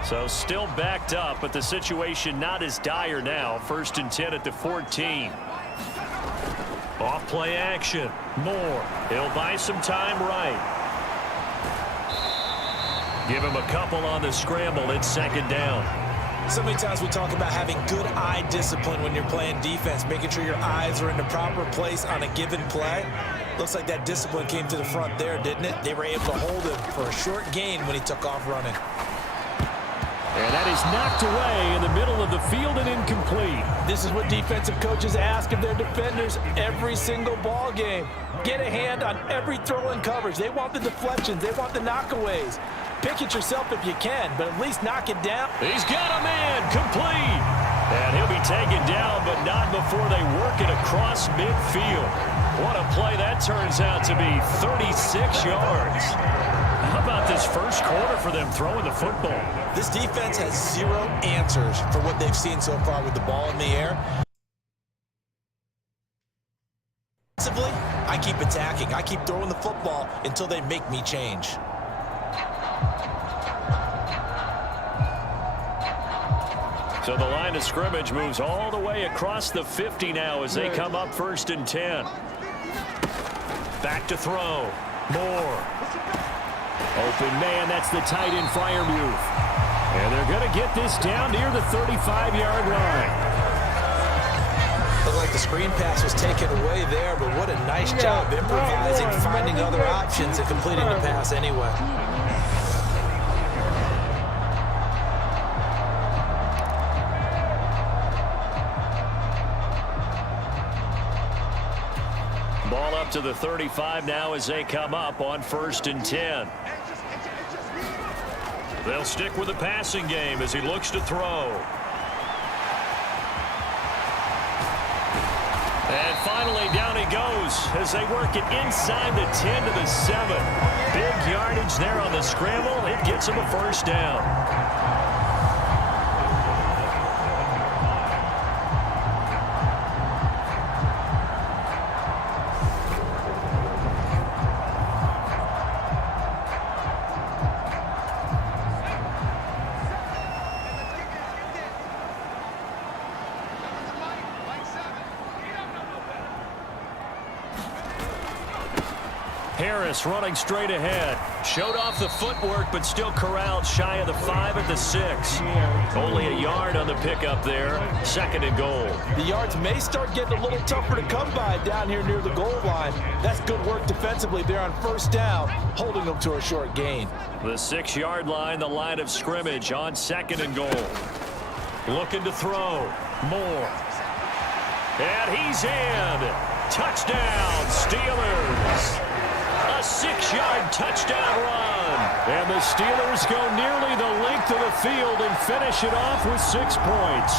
So still backed up, but the situation not as dire now. 1st and 10 at the 14. Off play action. Moore. He'll buy some time right. Give him a couple on the scramble. It's 2nd down. So many times we talk about having good eye discipline when you're playing defense, making sure your eyes are in the proper place on a given play. Looks like that discipline came to the front there, didn't it? They were able to hold him for a short gain when he took off running. And that is knocked away in the middle of the field and incomplete. This is what defensive coaches ask of their defenders every single ball game. Get a hand on every throw in coverage. They want the deflections. They want the knockaways. Pick it yourself if you can, but at least knock it down. He's got a man complete. And he'll be taken down, but not before they work it across midfield. What a play that turns out to be. 36 yards. How about this first quarter for them throwing the football? This defense has zero answers for what they've seen so far with the ball in the air. Defensively, I keep attacking. I keep throwing the football until they make me change. So the line of scrimmage moves all the way across the 50 now as they come up 1st and 10. Back to throw. Moore. Open man, that's the tight end Freiermuth. And they're going to get this down near the 35-yard line. Looked like the screen pass was taken away there, but what a nice job improvising, finding other options, and completing the pass anyway. Ball up to the 35 now as they come up on 1st and 10. They'll stick with the passing game as he looks to throw. And finally, down he goes as they work it inside the 10 to the 7. Big yardage there on the scramble. It gets him a 1st down. Harris running straight ahead. Showed off the footwork, but still corralled shy of the 5 at the 6. Only a yard on the pickup there. 2nd and goal. The yards may start getting a little tougher to come by down here near the goal line. That's good work defensively there on 1st down, holding them to a short gain. The 6-yard line, the line of scrimmage on 2nd and goal. Looking to throw. Moore. And he's in. Touchdown, Steelers. A 6-yard touchdown run. And the Steelers go nearly the length of the field and finish it off with 6 points.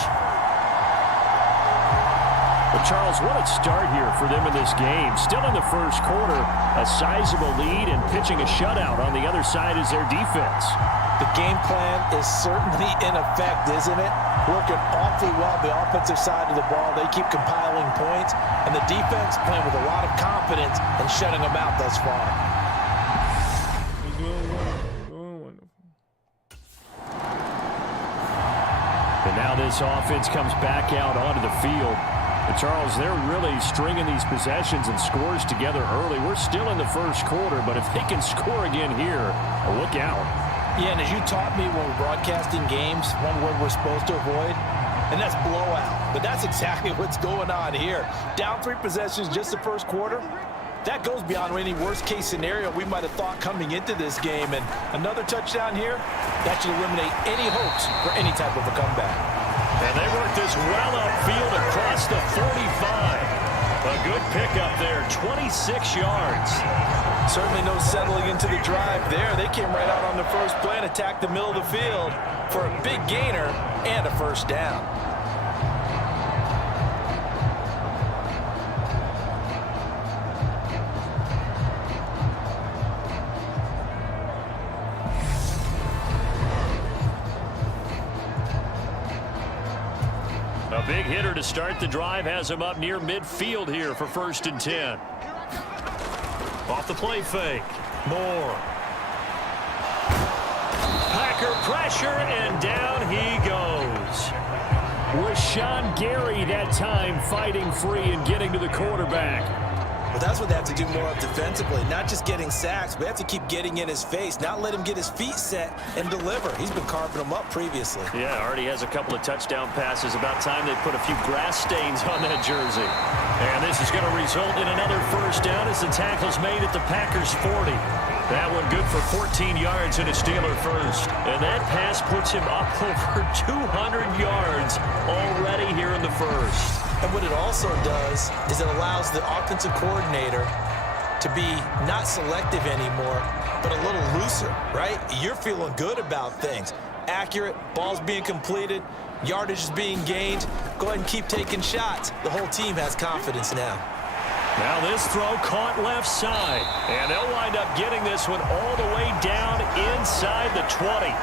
Well, Charles, what a start here for them in this game. Still in the first quarter, a sizable lead and pitching a shutout on the other side is their defense. The game plan is certainly in effect, isn't it? Working awfully well the offensive side of the ball. They keep compiling points, and the defense playing with a lot of confidence and shutting them out thus far. And now this offense comes back out onto the field. But Charles, they're really stringing these possessions and scores together early. We're still in the first quarter, but if they can score again here, look out. Yeah, and as you taught me when we're broadcasting games, one word we're supposed to avoid, and that's blowout. But that's exactly what's going on here. Down 3 possessions just the first quarter. That goes beyond any worst-case scenario we might have thought coming into this game. And another touchdown here, that should eliminate any hopes for any type of a comeback. And they work this well upfield across the 45. A good pickup there, 26 yards. Certainly no settling into the drive there. They came right out on the first play and attacked the middle of the field for a big gainer and a first down. A big hitter to start the drive has him up near midfield here for 1st and 10. Off the play fake. Moore. Packer pressure, and down he goes. Was Sean Gary that time fighting free and getting to the quarterback. Well, that's what they have to do more of defensively, not just getting sacks, but they have to keep getting in his face, not let him get his feet set and deliver. He's been carving them up previously. Yeah, already has a couple of touchdown passes. About time they put a few grass stains on that jersey. And this is going to result in another first down as the tackle's made at the Packers' 40. That one good for 14 yards and a Steeler first. And that pass puts him up over 200 yards already here in the first. And what it also does is it allows the offensive coordinator to be not selective anymore, but a little looser, right? You're feeling good about things. Accurate, balls being completed, yardage is being gained. Go ahead and keep taking shots. The whole team has confidence now. Now this throw caught left side, and they'll wind up getting this one all the way down inside the 20.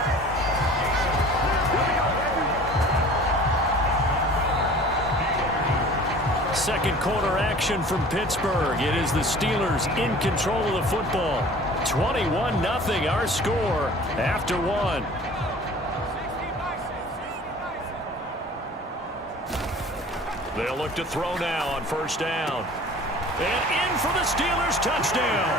Second quarter action from Pittsburgh. It is the Steelers in control of the football. 21-0 our score after one. They'll look to throw now on first down. And in for the Steelers touchdown.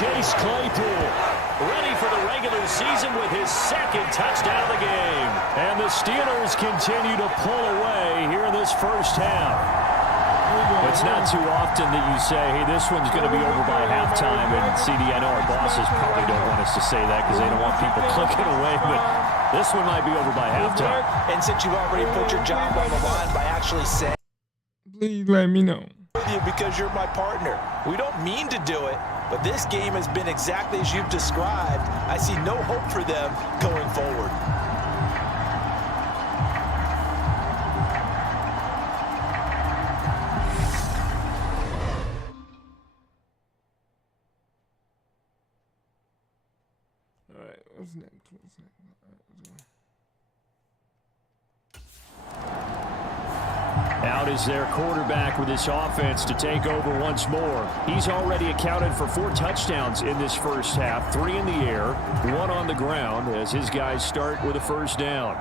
Chase Claypool ready for the regular season with his second touchdown of the game. And the Steelers continue to pull away here in this first half. It's not too often that you say, hey, this one's going to be over by halftime. And CD, I know our bosses probably don't want us to say that because they don't want people clicking away, but this one might be over by halftime. And since you've already put your job on the line by actually saying, Please let me know. because you're my partner. We don't mean to do it, but this game has been exactly as you've described. I see no hope for them going forward. All right, what's next? Out is their quarterback with this offense to take over once more. He's already accounted for 4 touchdowns in this first half, 3 in the air, 1 on the ground as his guys start with a first down.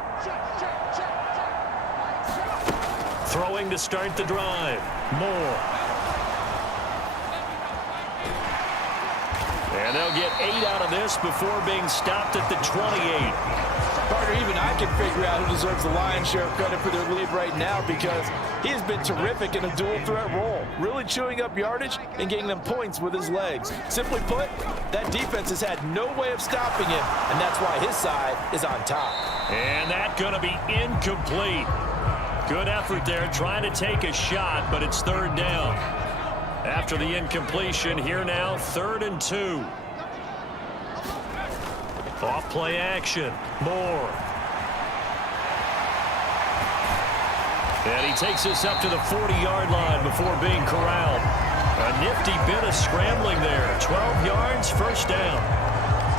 Throwing to start the drive. Moore. And they'll get 8 out of this before being stopped at the 28. Carter, even I can figure out who deserves the lion's share of credit for their lead right now because he has been terrific in a dual threat role, really chewing up yardage and getting them points with his legs. Simply put, that defense has had no way of stopping him, and that's why his side is on top. And that's going to be incomplete. Good effort there, trying to take a shot, but it's 3rd down. After the incompletion, here now, 3rd and 2. Off play action. Moore. And he takes us up to the 40-yard line before being corralled. A nifty bit of scrambling there. 12 yards, first down.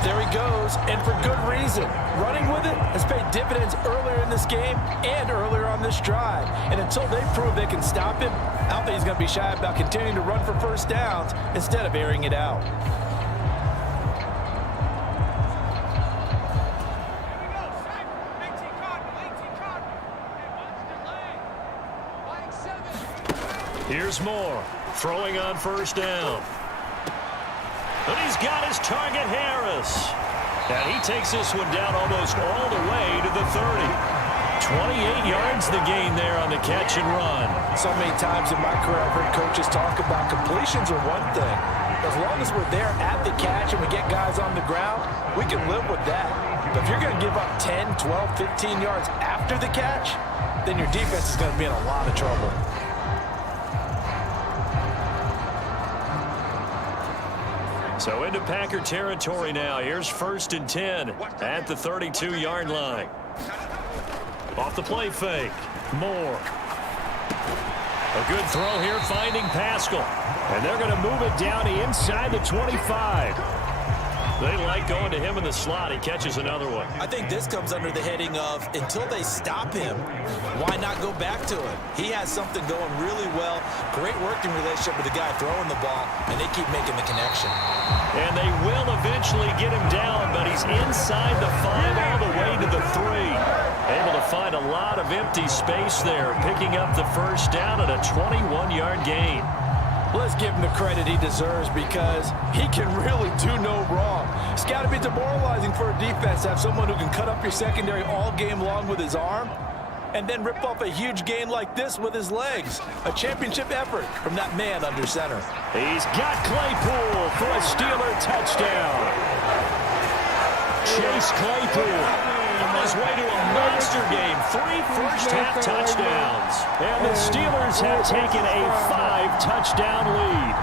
There he goes, and for good reason. Running with it has paid dividends earlier in this game and earlier on this drive. And until they prove they can stop him, I don't think he's going to be shy about continuing to run for first downs instead of airing it out. Here's Moore, throwing on first down. And he's got his target, Harris. And he takes this one down almost all the way to the 30. 28 yards the gain there on the catch and run. So many times in my career I've heard coaches talk about completions are one thing. As long as we're there at the catch and we get guys on the ground, we can live with that. But if you're going to give up 10, 12, 15 yards after the catch, then your defense is going to be in a lot of trouble. So into Packer territory now. Here's 1st and 10 at the 32-yard line. Off the play fake. Moore. A good throw here finding Pascal. And they're going to move it down to inside the 25. They like going to him in the slot. He catches another one. I think this comes under the heading of until they stop him, why not go back to him? He has something going really well. Great working relationship with the guy throwing the ball, and they keep making the connection. And they will eventually get him down, but he's inside the 5 all the way to the 3. Able to find a lot of empty space there, picking up the first down at a 21-yard gain. Let's give him the credit he deserves because he can really do no wrong. It's got to be demoralizing for a defense to have someone who can cut up your secondary all game long with his arm and then rip off a huge gain like this with his legs. A championship effort from that man under center. He's got Claypool for a Steeler touchdown. Chase Claypool on his way to a monster game. 3 first-half touchdowns. And the Steelers have taken a 5-touchdown lead.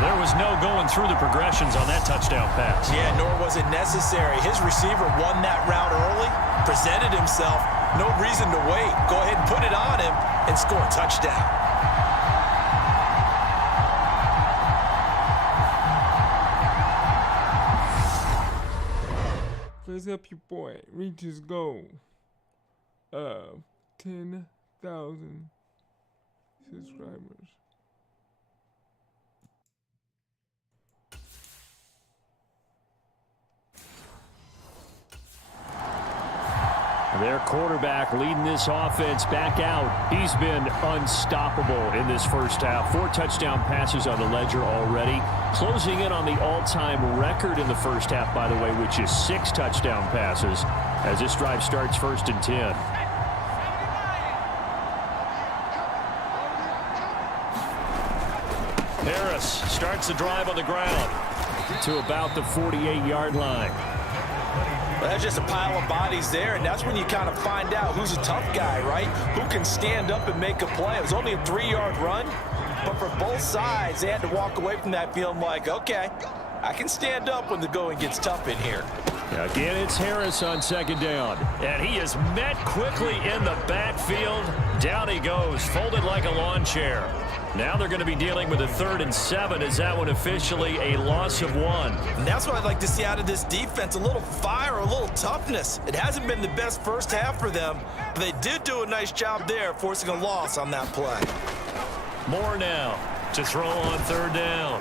There was no going through the progressions on that touchdown pass. Yeah, nor was it necessary. His receiver won that route early, presented himself. No reason to wait. Go ahead and put it on him and score a touchdown. Let's help your boy reach his goal of 10,000 subscribers. Their quarterback leading this offense back out. He's been unstoppable in this first half. 4 touchdown passes on the ledger already. Closing in on the all-time record in the first half, by the way, which is 6 touchdown passes as this drive starts 1st and 10. Harris starts the drive on the ground to about the 48-yard line. Well, that's just a pile of bodies there, and that's when you kind of find out who's a tough guy, right? Who can stand up and make a play. It was only a 3-yard run, but for both sides, they had to walk away from that feeling like, okay, I can stand up when the going gets tough in here. Again, it's Harris on 2nd down, and he is met quickly in the backfield. Down he goes, folded like a lawn chair. Now they're going to be dealing with a 3rd and 7. Is that one officially a loss of 1? And that's what I'd like to see out of this defense, a little fire, a little toughness. It hasn't been the best first half for them, but they did do a nice job there forcing a loss on that play. Moore now to throw on 3rd down.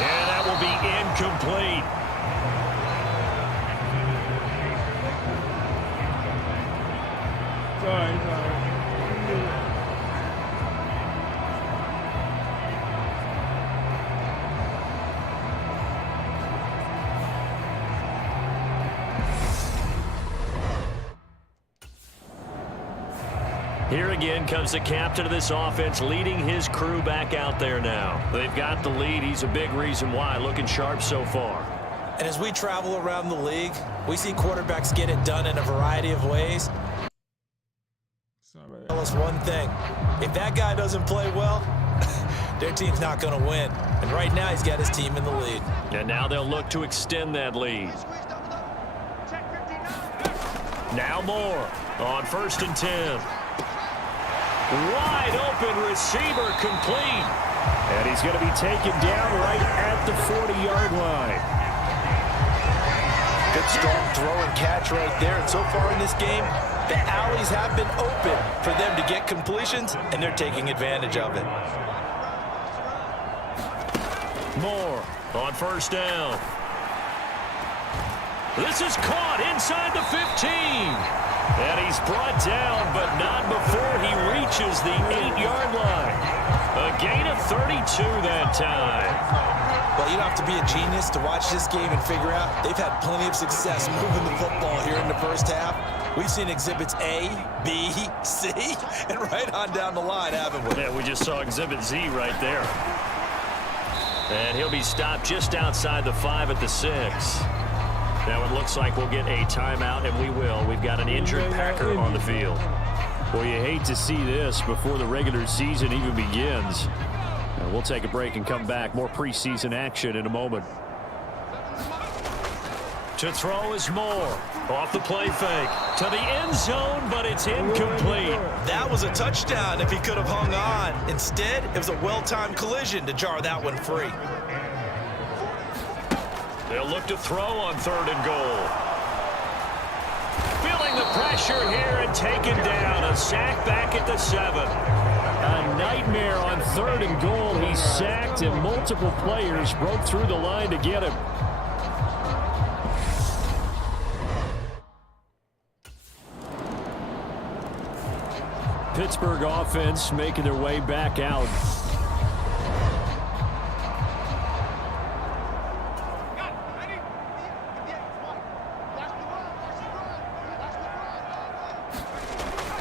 And that will be incomplete. Sorry. Here again comes the captain of this offense, leading his crew back out there now. They've got the lead. He's a big reason why. Looking sharp so far. And as we travel around the league, we see quarterbacks get it done in a variety of ways. Sorry. Tell us one thing. If that guy doesn't play well, their team's not going to win. And right now, he's got his team in the lead. And now they'll look to extend that lead. Now Moore. On 1st and 10. Wide open receiver complete. And he's going to be taken down right at the 40-yard line. Good strong throw and catch right there. And so far in this game, the alleys have been open for them to get completions, and they're taking advantage of it. Moore on 1st down. This is caught inside the 15. And he's brought down, but not before he reaches the 8-yard line. A gain of 32 that time. Well, you don't have to be a genius to watch this game and figure out they've had plenty of success moving the football here in the first half. We've seen exhibits A, B, C, and right on down the line, haven't we? Yeah, we just saw exhibit Z right there. And he'll be stopped just outside the 5 at the 6. Now it looks like we'll get a timeout, and we will. We've got an injured Packer on the field. Well, you hate to see this before the regular season even begins. We'll take a break and come back. More preseason action in a moment. To throw is Moore. Off the play fake. To the end zone, but it's incomplete. That was a touchdown if he could have hung on. Instead, it was a well-timed collision to jar that one free. They'll look to throw on 3rd and goal. Feeling the pressure here and taken down. A sack back at the 7. A nightmare on 3rd and goal. He's sacked, and multiple players broke through the line to get him. Pittsburgh offense making their way back out.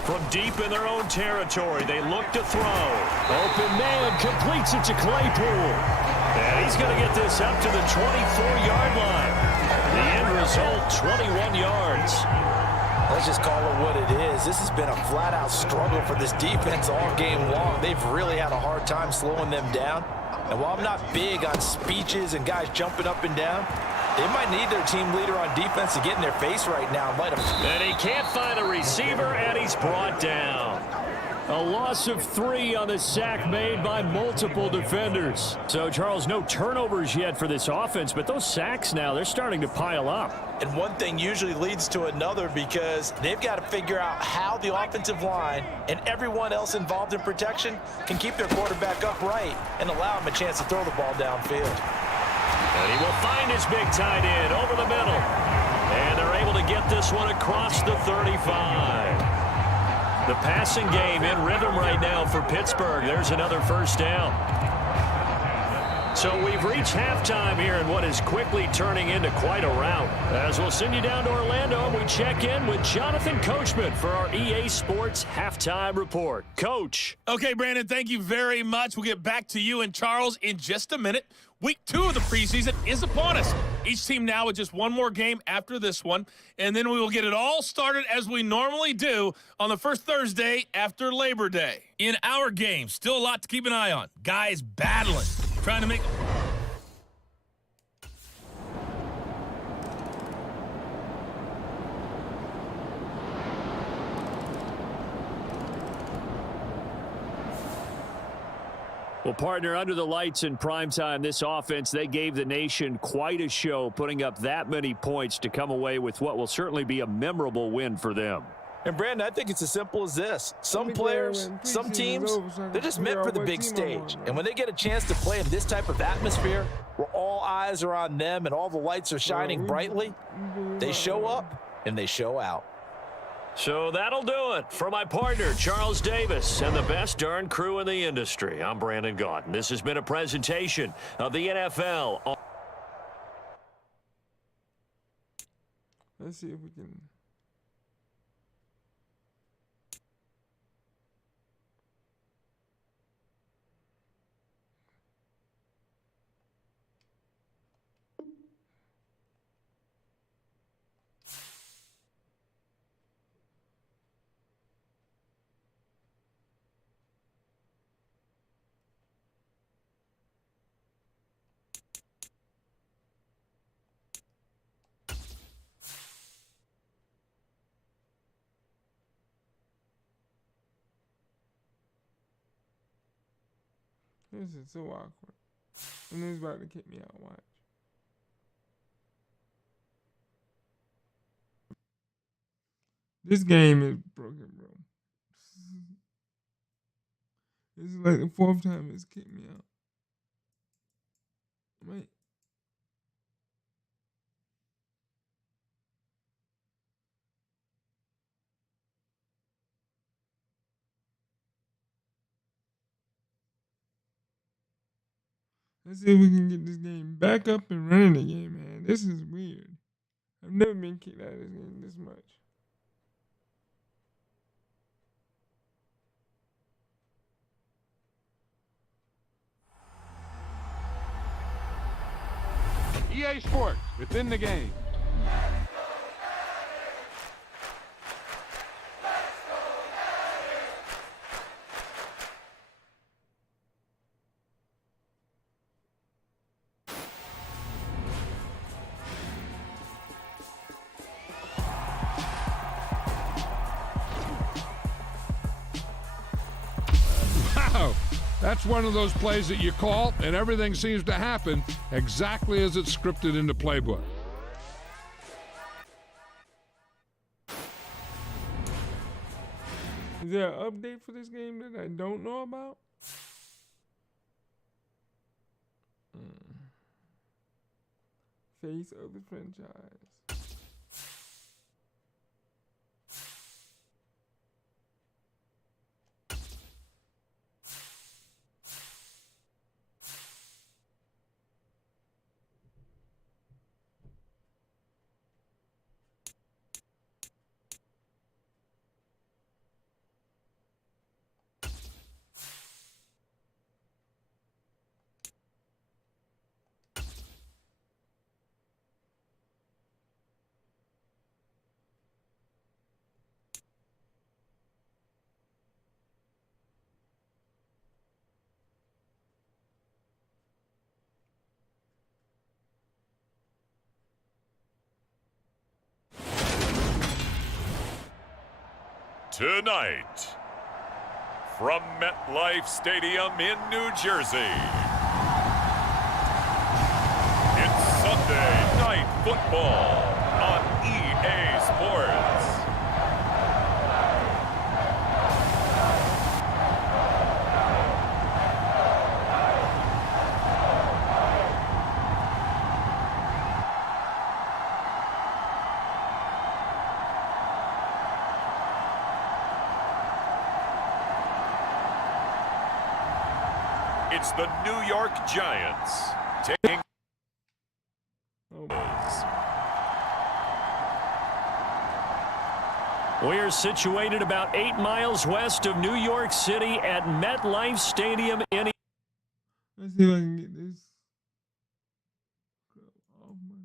From deep in their own territory, they look to throw. Open man completes it to Claypool. And he's going to get this up to the 24-yard line. The end result, 21 yards. Let's just call it what it is. This has been a flat-out struggle for this defense all game long. They've really had a hard time slowing them down. And while I'm not big on speeches and guys jumping up and down, they might need their team leader on defense to get in their face right now. And he can't find a receiver, and he's brought down. A loss of 3 on the sack made by multiple defenders. So, Charles, no turnovers yet for this offense, but those sacks now, they're starting to pile up. And one thing usually leads to another because they've got to figure out how the offensive line and everyone else involved in protection can keep their quarterback upright and allow him a chance to throw the ball downfield. And he will find his big tight end over the middle. And they're able to get this one across the 35. The passing game in rhythm right now for Pittsburgh. There's another 1st down. So we've reached halftime here in what is quickly turning into quite a rout. As we'll send you down to Orlando, and we check in with Jonathan Coachman for our EA Sports Halftime Report. Coach. Okay, Brandon, thank you very much. We'll get back to you and Charles in just a minute. Week 2 of the preseason is upon us. Each team now with just one more game after this one, and then we will get it all started as we normally do on the first Thursday after Labor Day. In our game, still a lot to keep an eye on. Guys battling, trying to make... Well, partner, under the lights in primetime, this offense, they gave the nation quite a show, putting up that many points to come away with what will certainly be a memorable win for them. And, Brandon, I think it's as simple as this. Some players, some teams, they're just meant for the big stage. And when they get a chance to play in this type of atmosphere where all eyes are on them and all the lights are shining brightly, they show up and they show out. So that'll do it for my partner, Charles Davis, and the best darn crew in the industry. I'm Brandon Gaudin. This has been a presentation of the NFL. Let's see if we can... This is so awkward. And it's about to kick me out. Watch. This game is broken, bro. This is like the 4th time it's kicked me out. Wait. Let's see if we can get this game back up and running again, man. This is weird. I've never been kicked out of this game this much. EA Sports, within the game. Wow, that's one of those plays that you call, and everything seems to happen exactly as it's scripted in the playbook. Is there an update for this game that I don't know about? Face of the franchise. Tonight, from MetLife Stadium in New Jersey, it's Sunday Night Football on EA Sports. It's the New York Giants taking We are situated about 8 miles west of New York City at MetLife Stadium in. Let's see if I can get this off my.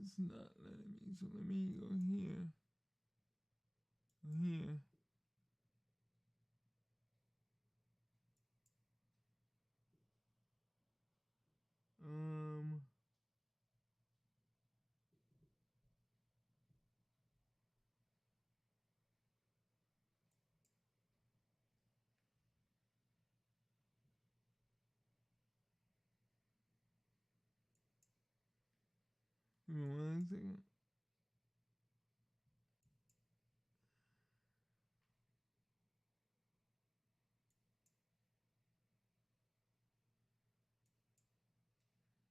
It's not letting me, so let me go here. Here. Give me 1 second.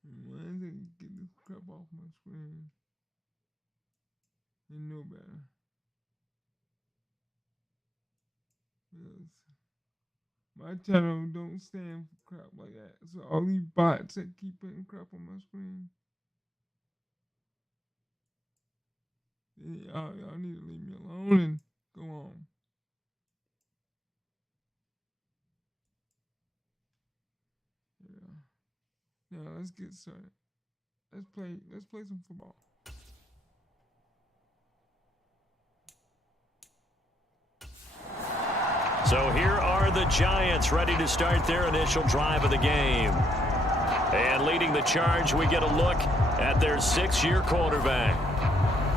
Give me 1 second. Get this crap off my screen. You know better. Because my channel don't stand for crap like that. So all these bots that keep putting crap on my screen. Y'all need to leave me alone and go on. Yeah. Now let's get started. Let's play some football. So here are the Giants ready to start their initial drive of the game. And leading the charge, we get a look at their 6-year quarterback.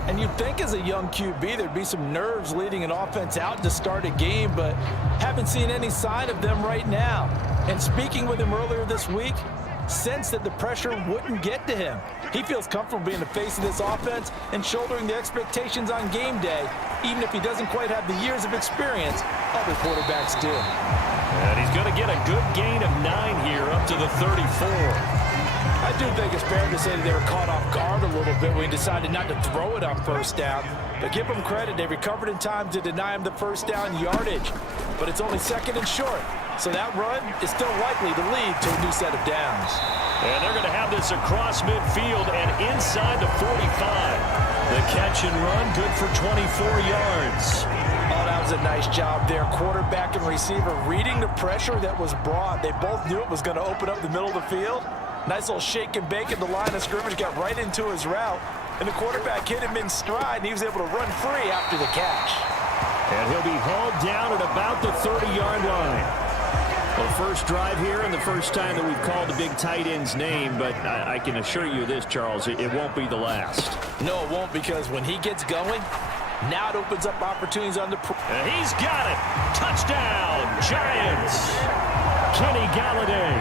And you'd think as a young QB there'd be some nerves leading an offense out to start a game, but haven't seen any sign of them right now. And speaking with him earlier this week, sensed that the pressure wouldn't get to him. He feels comfortable being the face of this offense and shouldering the expectations on game day, even if he doesn't quite have the years of experience other quarterbacks do. And he's going to get a good gain of 9 here up to the 34. I do think it's fair to say that they were caught off guard a little bit when he decided not to throw it on first down. But give them credit, they recovered in time to deny him the first down yardage. But it's only second and short, so that run is still likely to lead to a new set of downs. And they're going to have this across midfield and inside the 45. The catch and run, good for 24 yards. Oh, that was a nice job there. Quarterback and receiver reading the pressure that was brought. They both knew it was going to open up the middle of the field. Nice little shake and bake at the line of scrimmage, got right into his route. And the quarterback hit him in stride, and he was able to run free after the catch. And he'll be hauled down at about the 30-yard line. Well, first drive here and the first time that we've called the big tight end's name, but I can assure you this, Charles, it won't be the last. No, it won't, because when he gets going, now it opens up opportunities on the... And he's got it. Touchdown, Giants. Kenny Galladay,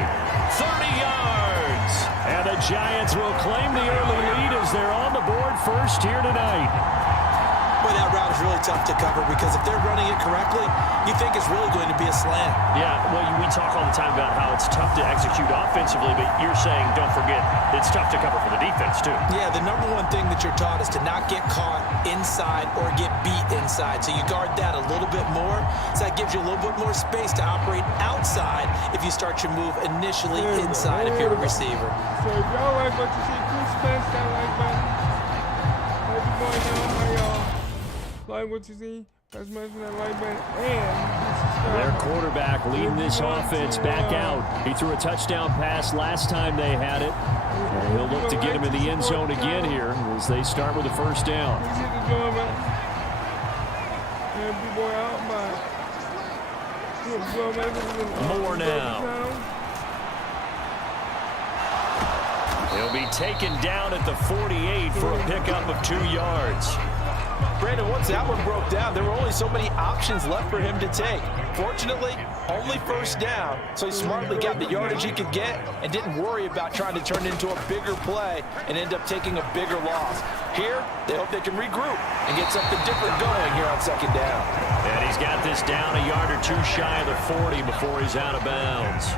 30 yards. And the Giants will claim the early lead as they're on the board first here tonight. Boy, that route is really tough to cover because if they're running it correctly, you think it's really going to be a slant. Yeah, well, we talk all the time about how it's tough to execute offensively, but you're saying, don't forget, it's tough to cover for the defense, too. Yeah, the number one thing that you're taught is to not get caught inside or get beat inside. So you guard that a little bit more. So that gives you a little bit more space to operate outside if you start your move initially inside if you're a receiver. So if y'all like what you see, please smash that like button. How's it going down? How y'all like what you see? Press that like button and their quarterback leading this offense back out. He threw a touchdown pass last time they had it. And he'll look to get him in the end zone again here as they start with the first down. More now. He'll be taken down at the 48 for a pickup of 2 yards. Brandon, once that one broke down, there were only so many options left for him to take. Fortunately, only first down, so he smartly got the yardage he could get and didn't worry about trying to turn it into a bigger play and end up taking a bigger loss. Here, they hope they can regroup and get something different going here on second down. And he's got this down a yard or two shy of the 40 before he's out of bounds.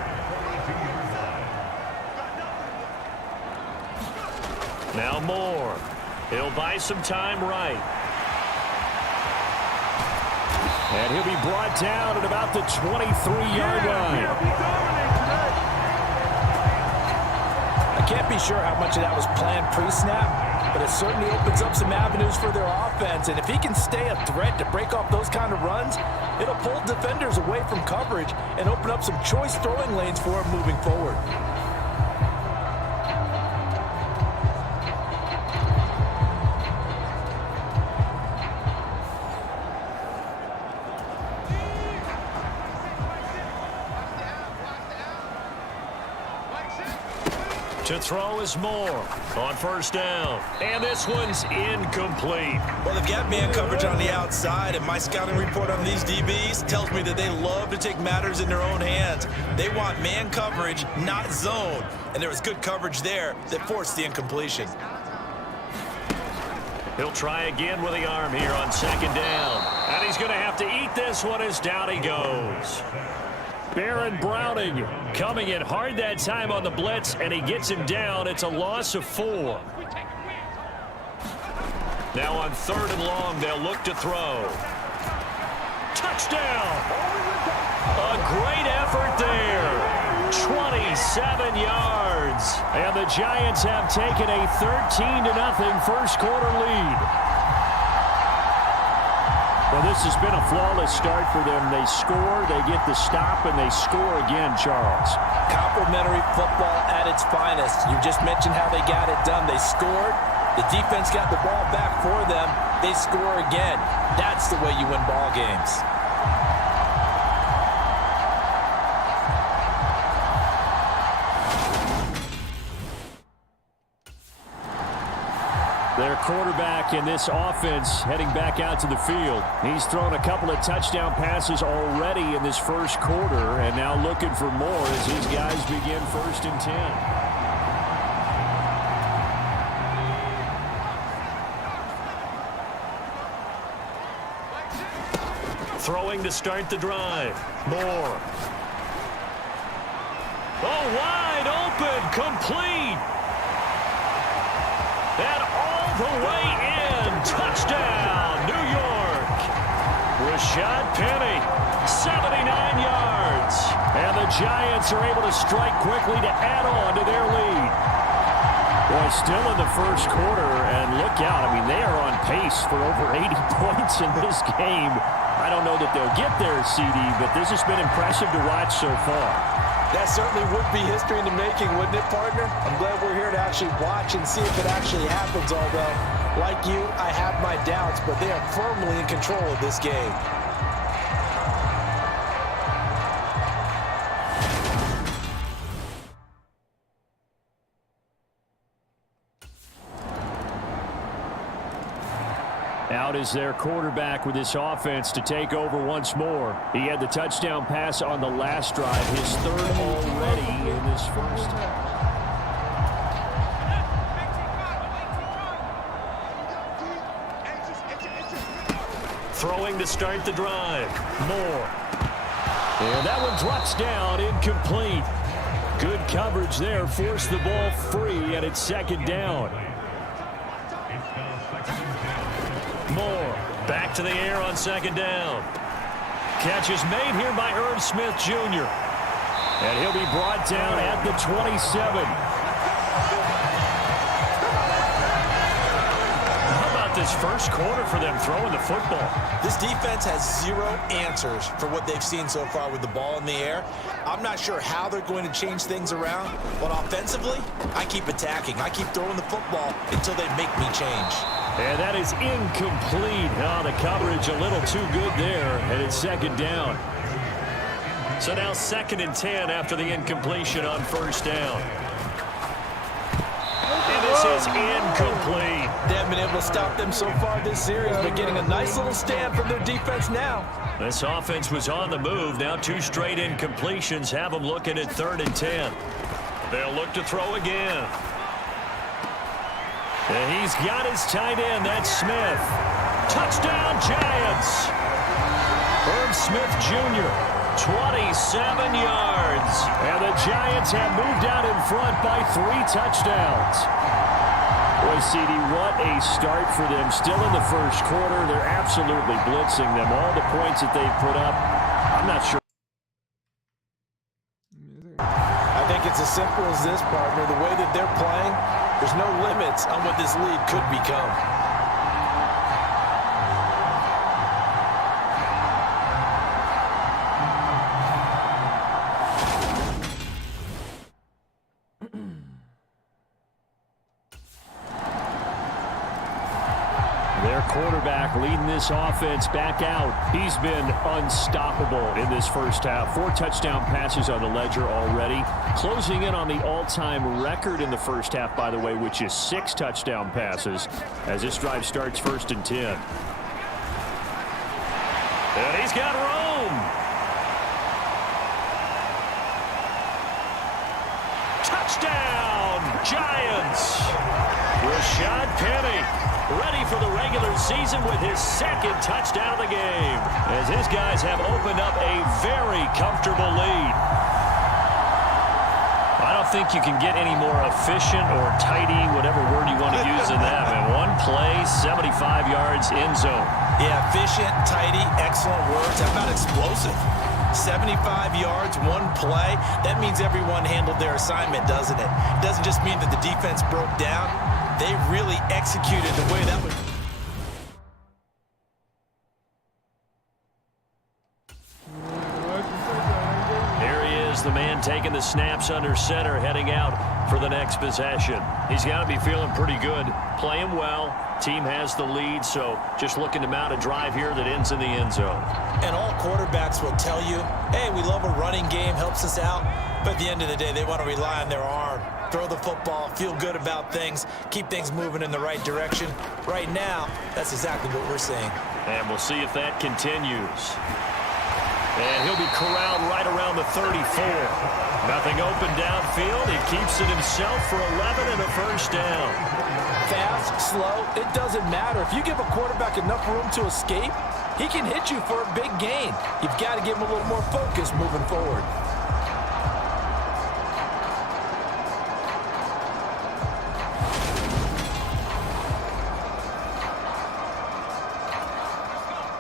Now Moore. He'll buy some time right. And he'll be brought down at about the 23-yard line. I can't be sure how much of that was planned pre-snap, but it certainly opens up some avenues for their offense. And if he can stay a threat to break off those kind of runs, it'll pull defenders away from coverage and open up some choice throwing lanes for him moving forward. To throw is Moore on first down. And this one's incomplete. Well, they've got man coverage on the outside, and my scouting report on these DBs tells me that they love to take matters in their own hands. They want man coverage, not zone. And there was good coverage there that forced the incompletion. He'll try again with the arm here on second down. And he's going to have to eat this one as down he goes. Baron Browning coming in hard that time on the blitz, and he gets him down. It's a loss of 4. Now on third and long, they'll look to throw. Touchdown! A great effort there. 27 yards. And the Giants have taken a 13-0 first quarter lead. Well, this has been a flawless start for them. They score, they get the stop, and they score again, Charles. Complimentary football at its finest. You just mentioned how they got it done. They scored. The defense got the ball back for them. They score again. That's the way you win ball games. Their quarterback in this offense heading back out to the field. He's thrown a couple of touchdown passes already in this first quarter and now looking for more as his guys begin 1st and 10. Throwing to start the drive. Moore. Oh, wide open, complete. And all the way in. Touchdown, New York. Rashad Penny, 79 yards. And the Giants are able to strike quickly to add on to their lead. Boy, still in the first quarter, and look out. I mean, they are on pace for over 80 points in this game. I don't know that they'll get there, CD, but this has been impressive to watch so far. That certainly would be history in the making, wouldn't it, partner? I'm glad we're here to actually watch and see if it actually happens, although, like you, I have my doubts, but they are firmly in control of this game. Out is their quarterback with this offense to take over once more. He had the touchdown pass on the last drive, his 3rd already in this first. Throwing to start the drive. Moore. And that one drops down, incomplete. Good coverage there, forced the ball free, and it's 2nd down. Moore back to the air on 2nd down. Catch is made here by Irv Smith Jr. And he'll be brought down at the 27. How about this first quarter for them throwing the football? This defense has 0 answers for what they've seen so far with the ball in the air. I'm not sure how they're going to change things around, but offensively, I keep attacking. I keep throwing the football until they make me change. And that is incomplete. Oh, the coverage a little too good there, and it's 2nd down. So now 2nd and 10 after the incompletion on 1st down. And this is incomplete. They haven't been able to stop them so far this series, but getting a nice little stand from their defense now. This offense was on the move. Now 2 straight incompletions have them looking at 3rd and 10. They'll look to throw again. And he's got his tight end. That's Smith. Touchdown, Giants. Irv Smith Jr., 27 yards. And the Giants have moved out in front by 3 touchdowns. Boy, CD, what a start for them. Still in the first quarter. They're absolutely blitzing them. All the points that they've put up, I'm not sure. I think it's as simple as this, partner. The way that they're playing, there's no limits on what this lead could become. Their quarterback leading this offense back out. He's been unstoppable in this first half. 4 touchdown passes on the ledger already. Closing in on the all-time record in the first half, by the way, which is 6 touchdown passes as this drive starts 1st and 10. And he's got Rome. Touchdown, Giants. Rashad Penny ready for the regular season with his 2nd touchdown of the game, as his guys have opened up a very comfortable lead. I don't think you can get any more efficient or tidy, whatever word you want to use in that. Man, 1 play, 75 yards, end zone. Yeah, efficient, tidy, excellent words. How about explosive? 75 yards, 1 play. That means everyone handled their assignment, doesn't it? It doesn't just mean that the defense broke down. They really executed the way that was. Here he is, the man taking the snaps under center, heading out for the next possession. He's got to be feeling pretty good, playing well. Team has the lead, so just looking to mount a drive here that ends in the end zone. And all quarterbacks will tell you, hey, we love a running game, helps us out. But at the end of the day, they want to rely on their arm. throw the football, feel good about things, keep things moving in the right direction. Right now, that's exactly what we're seeing. And we'll see if that continues. And he'll be corralled right around the 34. Nothing open downfield. He keeps it himself for 11 and a first down. Fast, slow, it doesn't matter. If you give a quarterback enough room to escape, he can hit you for a big gain. You've got to give him a little more focus moving forward.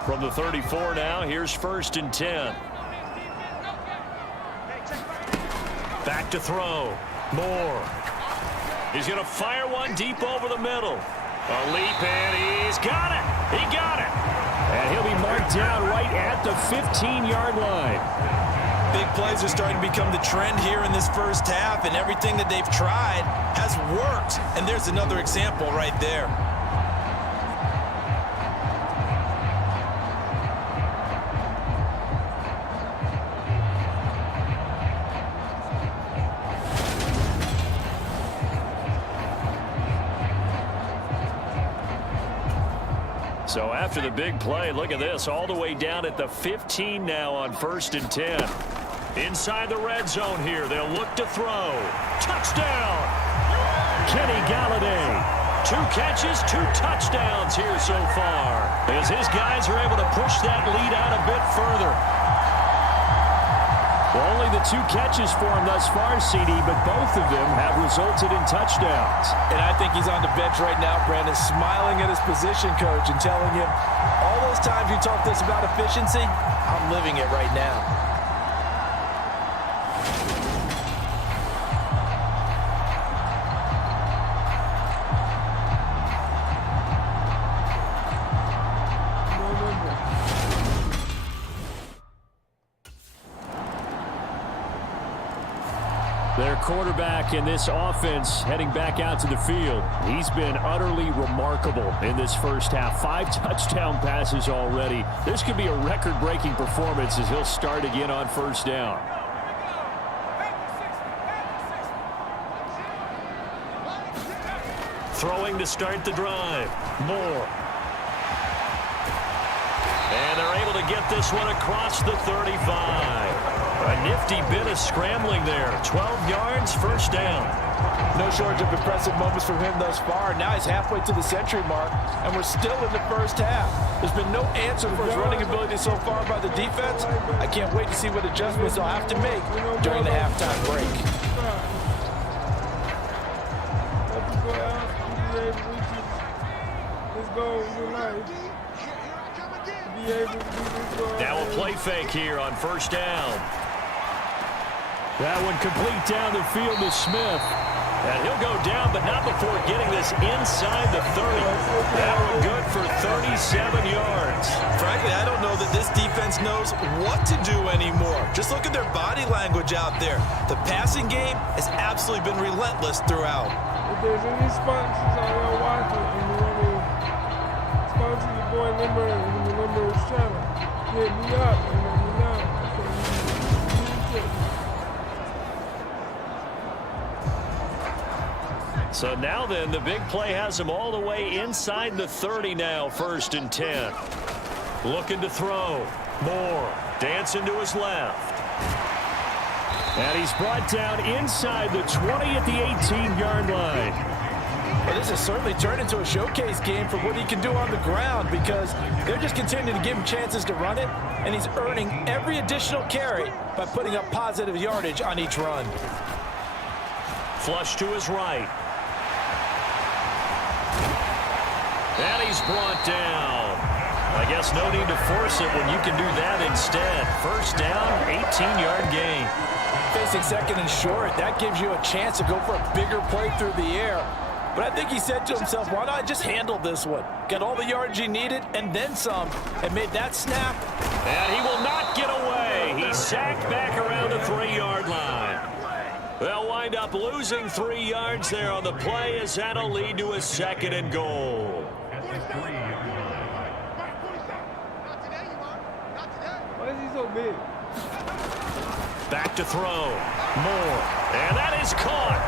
From the 34 now, here's 1st and 10. Back to throw. Moore. He's going to fire one deep over the middle. A leap, and he's got it. He got it. And he'll be marked down right at the 15-yard line. Big plays are starting to become the trend here in this first half, and everything that they've tried has worked. And there's another example right there. So after the big play, look at this, all the way down at the 15 now on 1st and 10. Inside the red zone here, they'll look to throw. Touchdown! Kenny Galladay. 2 catches, 2 touchdowns here so far, as his guys are able to push that lead out a bit further. Well, only the 2 catches for him thus far, CD, but both of them have resulted in touchdowns. And I think he's on the bench right now, Brandon, smiling at his position coach and telling him, all those times you talked to us about efficiency, I'm living it right now. Their quarterback in this offense heading back out to the field. He's been utterly remarkable in this first half. 5 touchdown passes already. This could be a record-breaking performance as he'll start again on 1st down. Throwing to start the drive. Moore. And they're able to get this one across the 35. A nifty bit of scrambling there. 12 yards, 1st down. No shortage of impressive moments from him thus far. Now he's halfway to the century mark, and we're still in the first half. There's been no answer for his running ability so far by the defense. I can't wait to see what adjustments they'll have to make during the halftime break. Now a play fake here on 1st down. That one complete down the field to Smith. And he'll go down, but not before getting this inside the 30. That one good for 37 yards. Frankly, I don't know that this defense knows what to do anymore. Just look at their body language out there. The passing game has absolutely been relentless throughout. If there's any sponsors out there watching and you want to sponsor your boy Limber and the Limber's channel, hit me up and let me know. So now then, the big play has him all the way inside the 30 now, 1st and 10. Looking to throw. Moore dancing to his left. And he's brought down inside the 20 at the 18-yard line. Well, this has certainly turned into a showcase game for what he can do on the ground, because they're just continuing to give him chances to run it, and he's earning every additional carry by putting up positive yardage on each run. Flush to his right. And he's brought down. I guess no need to force it when you can do that instead. 1st down, 18-yard gain. Facing 2nd and short, that gives you a chance to go for a bigger play through the air. But I think he said to himself, why not just handle this one? Got all the yards he needed and then some, and made that snap. And he will not get away. He's sacked back around the 3-yard line. They'll wind up losing 3 yards there on the play, as that'll lead to a 2nd and goal. Why is he so big? Back to throw. Moore. And that is caught.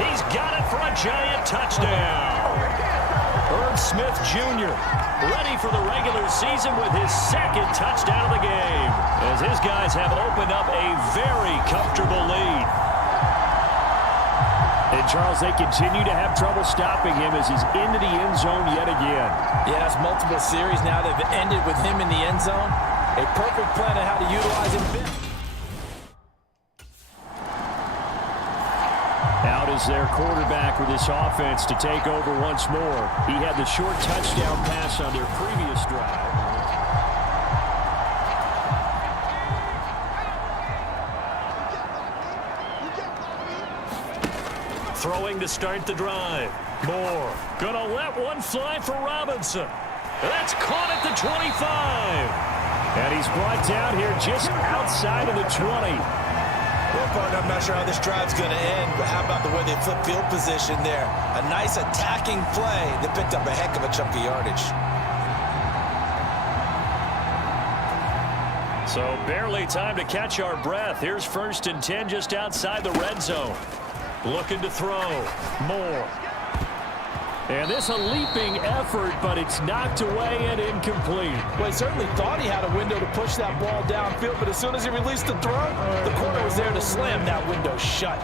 He's got it for a giant touchdown. Herb Smith Jr. ready for the regular season with his second touchdown of the game, as his guys have opened up a very comfortable lead. And, Charles, they continue to have trouble stopping him as he's into the end zone yet again. Yeah, that's multiple series now that have ended with him in the end zone. A perfect plan on how to utilize him. Out is their quarterback with this offense to take over once more. He had the short touchdown pass on their previous drive. Throwing to start the drive. Moore gonna let one fly for Robinson. That's caught at the 25. And he's brought down here just outside of the 20. Well, partner, I'm not sure how this drive's going to end, but how about the way they flip field position there? A nice attacking play that picked up a heck of a chunk of yardage. So barely time to catch our breath. Here's 1st and 10 just outside the red zone. Looking to throw. Moore. And this a leaping effort, but it's knocked away and incomplete. Well, he certainly thought he had a window to push that ball downfield, but as soon as he released the throw, the corner was there to slam that window shut.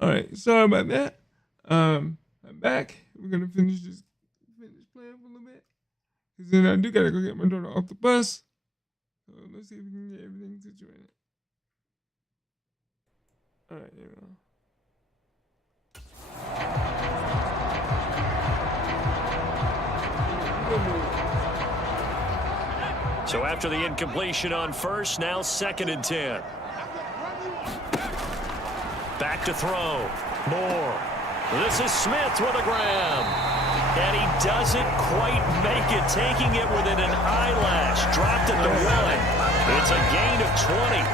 All right, sorry about that. I'm back. We're gonna finish playing for a little bit, cause then I do gotta go get my daughter off the bus. So let's see if we can get everything situated. All right, here we go. So after the incompletion on first, now 2nd and 10. Back to throw. Moore. This is Smith with a grab. And he doesn't quite make it, taking it within an eyelash. Dropped at the 1. It's a gain of 20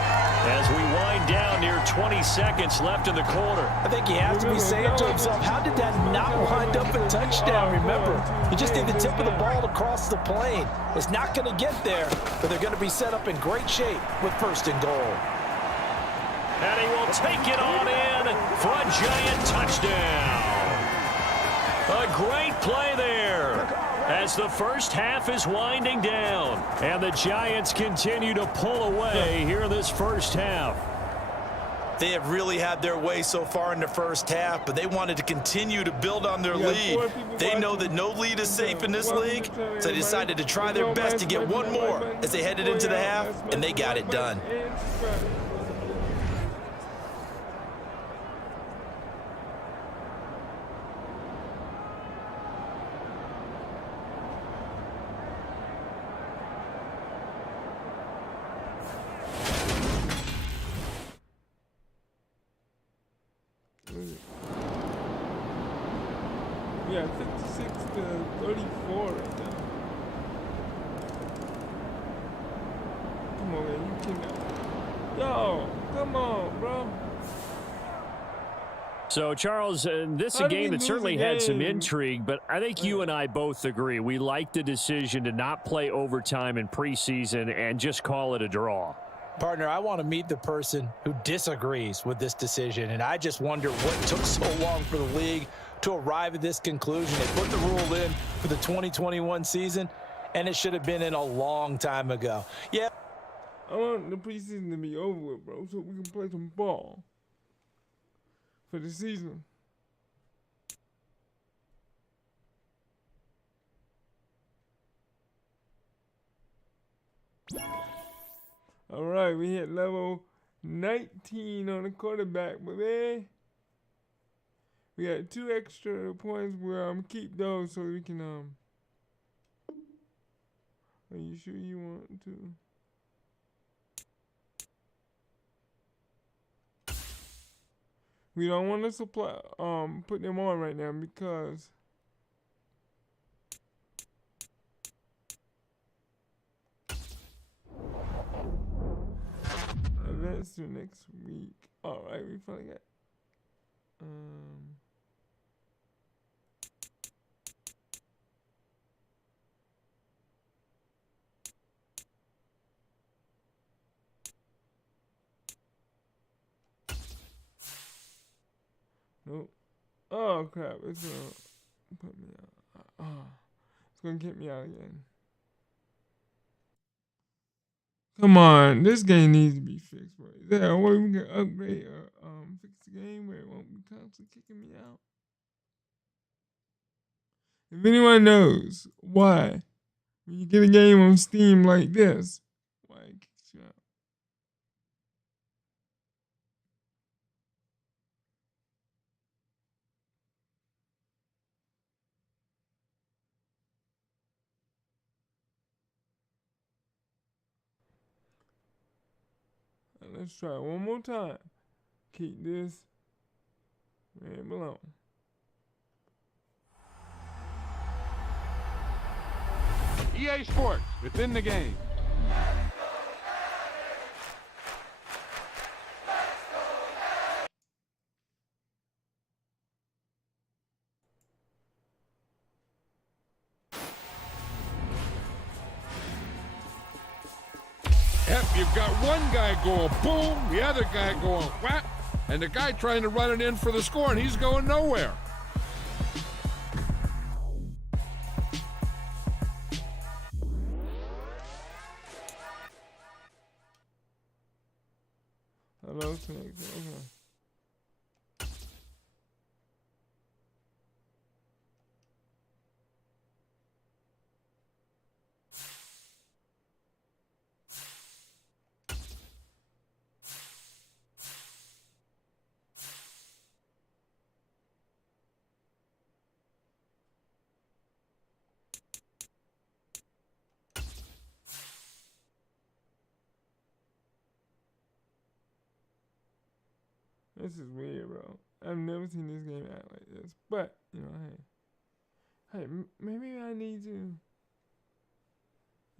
as we wind down near 20 seconds left in the quarter. I think he has to be saying to himself, how did that not wind up a touchdown? Remember, you just need the tip of the ball to cross the plane. It's not going to get there, but they're going to be set up in great shape with 1st and goal. And he will take it on in for a giant touchdown. A great play there as the first half is winding down. And the Giants continue to pull away here in this first half. They have really had their way so far in the first half, but they wanted to continue to build on their lead. They know that no lead is safe in this league, so they decided to try their best to get one more as they headed into the half, and they got it done. Yeah, 56 to 34 right now. Come on, man, you can. Yo, come on, bro. So, Charles, this is a game that certainly had some intrigue, but I think you and I both agree. We like the decision to not play overtime in preseason and just call it a draw. Partner, I want to meet the person who disagrees with this decision, and I just wonder what took so long for the league to arrive at this conclusion. They put the rule in for the 2021 season, and it should have been in a long time ago. Yeah. I want the preseason to be over with, bro, so we can play some ball for the season. All right, we hit level 19 on the quarterback, baby. We got 2 extra points. We'll keep those so we can Are you sure you want to? We don't want to supply put them on right now because events to next week. All right, we finally got nope. Oh crap! It's gonna put me out. It's gonna get me out again. Come on, this game needs to be fixed. Right? Is there a way we can upgrade or fix the game where it won't be constantly kicking me out? If anyone knows why, when you get a game on Steam like this, why it kicks you out? Let's try one more time. Keep this where it belongs. EA Sports, within the game. Yep, you've got one guy going boom, the other guy going whap, and the guy trying to run it in for the score, and he's going nowhere. Hello, okay. This is weird, bro. I've never seen this game act like this. But, you know, hey, maybe I need to.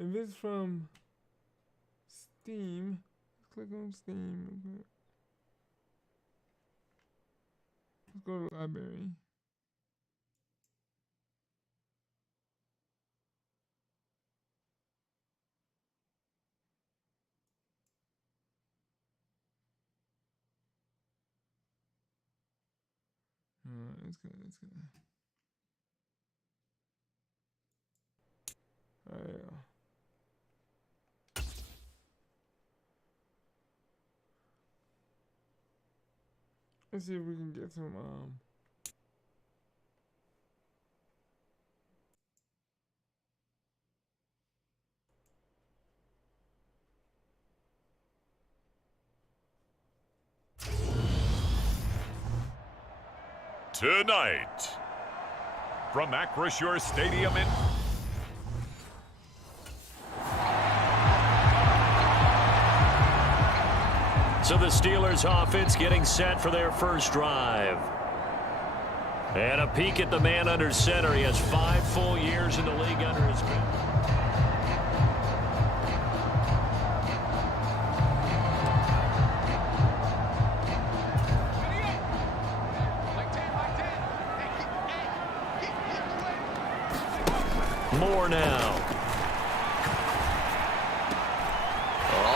If it's from Steam, click on Steam. Let's go to the library. It's good. There you go. Let's see if we can get some Tonight, from Acrisure Stadium in So the Steelers offense getting set for their first drive. And a peek at the man under center. He has 5 full years in the league under his belt. More now.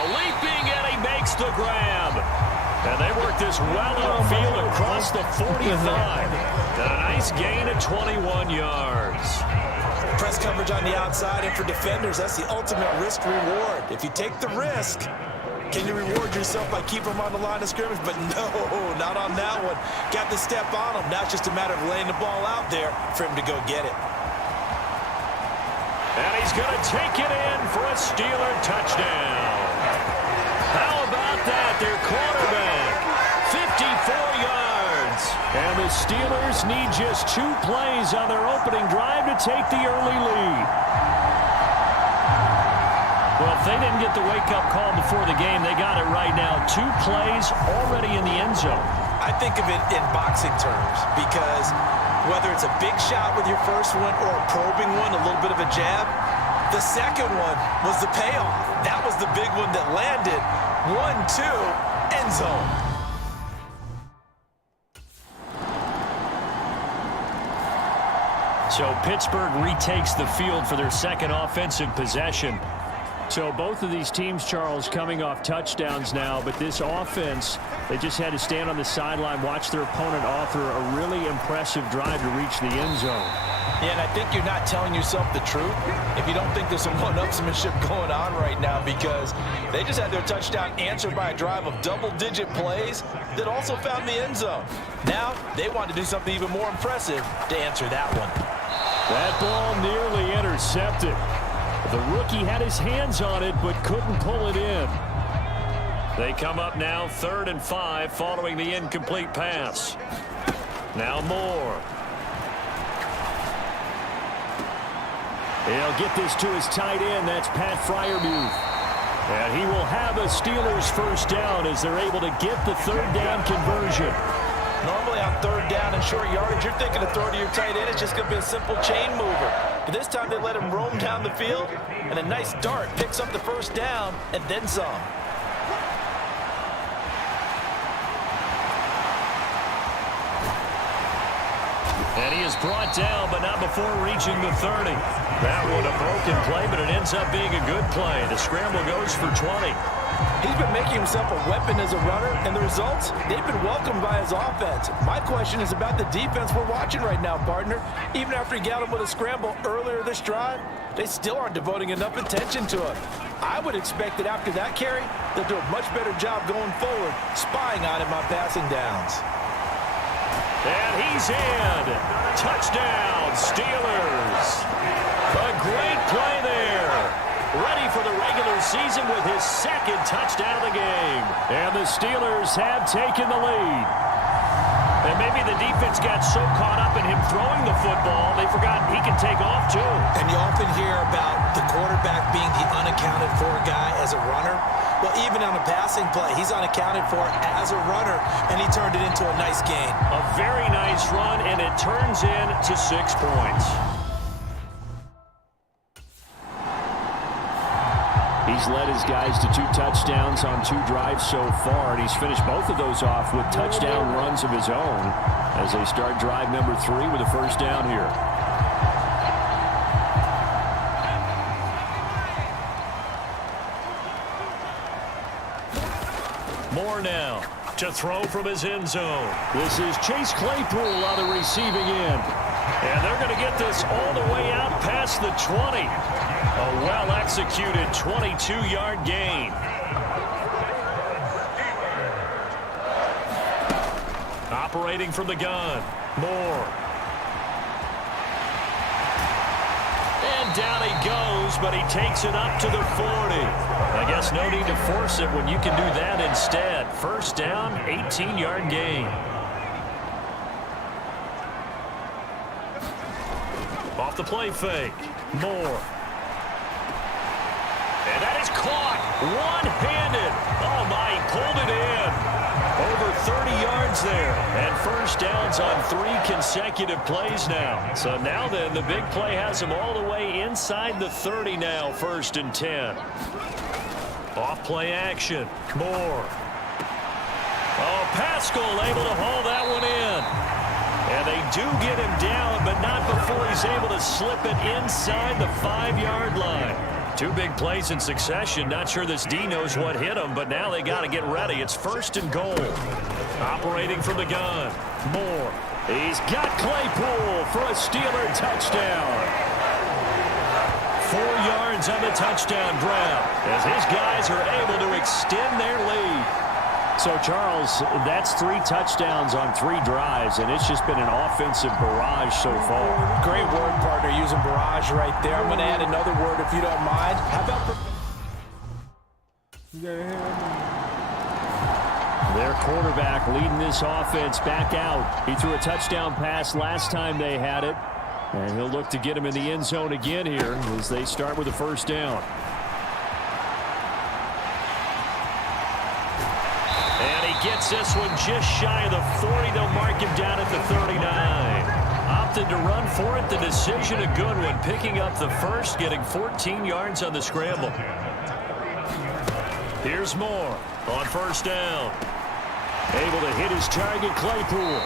Leaping, and he makes the grab. And they work this well upfield across the 45. And a nice gain of 21 yards. Press coverage on the outside, and for defenders, that's the ultimate risk-reward. If you take the risk, can you reward yourself by keeping them on the line of scrimmage? But no, not on that one. Got to step on them. Now it's just a matter of laying the ball out there for him to go get it. And he's going to take it in for a Steeler touchdown. How about that? Their quarterback, 54 yards. And the Steelers need just 2 plays on their opening drive to take the early lead. Well, if they didn't get the wake-up call before the game, they got it right now. 2 plays already in the end zone. I think of it in boxing terms because whether it's a big shot with your first one or a probing one, a little bit of a jab, the second one was the payoff. That was the big one that landed. 1-2, end zone. So Pittsburgh retakes the field for their second offensive possession. So both of these teams, Charles, coming off touchdowns now, but this offense, they just had to stand on the sideline, watch their opponent author a really impressive drive to reach the end zone. Yeah, and I think you're not telling yourself the truth if you don't think there's some one-upsmanship going on right now, because they just had their touchdown answered by a drive of double-digit plays that also found the end zone. Now they want to do something even more impressive to answer that one. That ball nearly intercepted. The rookie had his hands on it but couldn't pull it in. They come up now 3rd and 5 following the incomplete pass. Now Moore. He'll get this to his tight end. That's Pat Freiermuth. And he will have a Steelers first down as they're able to get the 3rd down conversion. Normally on 3rd down and short yardage, you're thinking of throwing to your tight end. It's just going to be a simple chain mover. But this time they let him roam down the field, and a nice dart picks up the first down and then some. And he is brought down, but not before reaching the 30. That one a broken play, but it ends up being a good play. The scramble goes for 20. He's been making himself a weapon as a runner, and the results, they've been welcomed by his offense. My question is about the defense we're watching right now, partner. Even after he got him with a scramble earlier this drive, they still aren't devoting enough attention to him. I would expect that after that carry, they'll do a much better job going forward, spying on him on passing downs. And he's in. Touchdown, Steelers. A great play there. Ready for the regular season with his 2nd touchdown of the game. And the Steelers have taken the lead. And maybe the defense got so caught up in him throwing the football, they forgot he can take off too. And you often hear about the quarterback being the unaccounted for guy as a runner. Well, even on a passing play, he's unaccounted for as a runner, and he turned it into a nice gain. A very nice run, and it turns into 6 points. He's led his guys to 2 touchdowns on 2 drives so far, and he's finished both of those off with touchdown runs of his own as they start drive number 3 with a first down here. Moore now to throw from his end zone. This is Chase Claypool on the receiving end. And they're going to get this all the way out past the 20. A well-executed 22-yard gain. Operating from the gun, Moore. And down he goes, but he takes it up to the 40. I guess no need to force it when you can do that instead. First down, 18-yard gain. Off the play fake, Moore. And that is caught one-handed. Oh, my, he pulled it in. Over 30 yards there. And first downs on 3 consecutive plays now. So now then, the big play has him all the way inside the 30 now, 1st and 10. Off play action, Moore. Oh, Pascal able to haul that one in. And they do get him down, but not before he's able to slip it inside the 5-yard line. 2 big plays in succession. Not sure this D knows what hit him, but now they got to get ready. It's 1st and goal. Operating from the gun, Moore. He's got Claypool for a Steeler touchdown. 4 yards on the touchdown grab as his guys are able to extend their lead. So, Charles, that's 3 touchdowns on 3 drives, and it's just been an offensive barrage so far. Great word, partner, using barrage right there. I'm going to add another word if you don't mind. How about... Their quarterback leading this offense back out. He threw a touchdown pass last time they had it, and he'll look to get him in the end zone again here as they start with a first down. Gets this one just shy of the 40. They'll mark him down at the 39. Opted to run for it. The decision a good one. Picking up the first, getting 14 yards on the scramble. Here's Moore on first down. Able to hit his target, Claypool.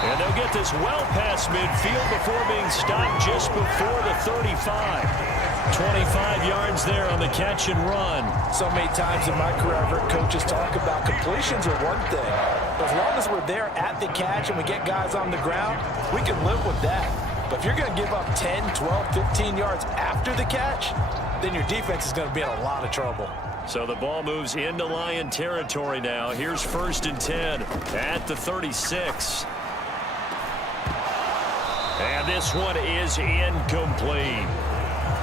And they'll get this well past midfield before being stopped just before the 35. 25 yards there on the catch and run. So many times in my career, I've heard coaches talk about completions are one thing. But as long as we're there at the catch and we get guys on the ground, we can live with that. But if you're going to give up 10, 12, 15 yards after the catch, then your defense is going to be in a lot of trouble. So the ball moves into Lion territory now. Here's 1st and 10 at the 36. And this one is incomplete.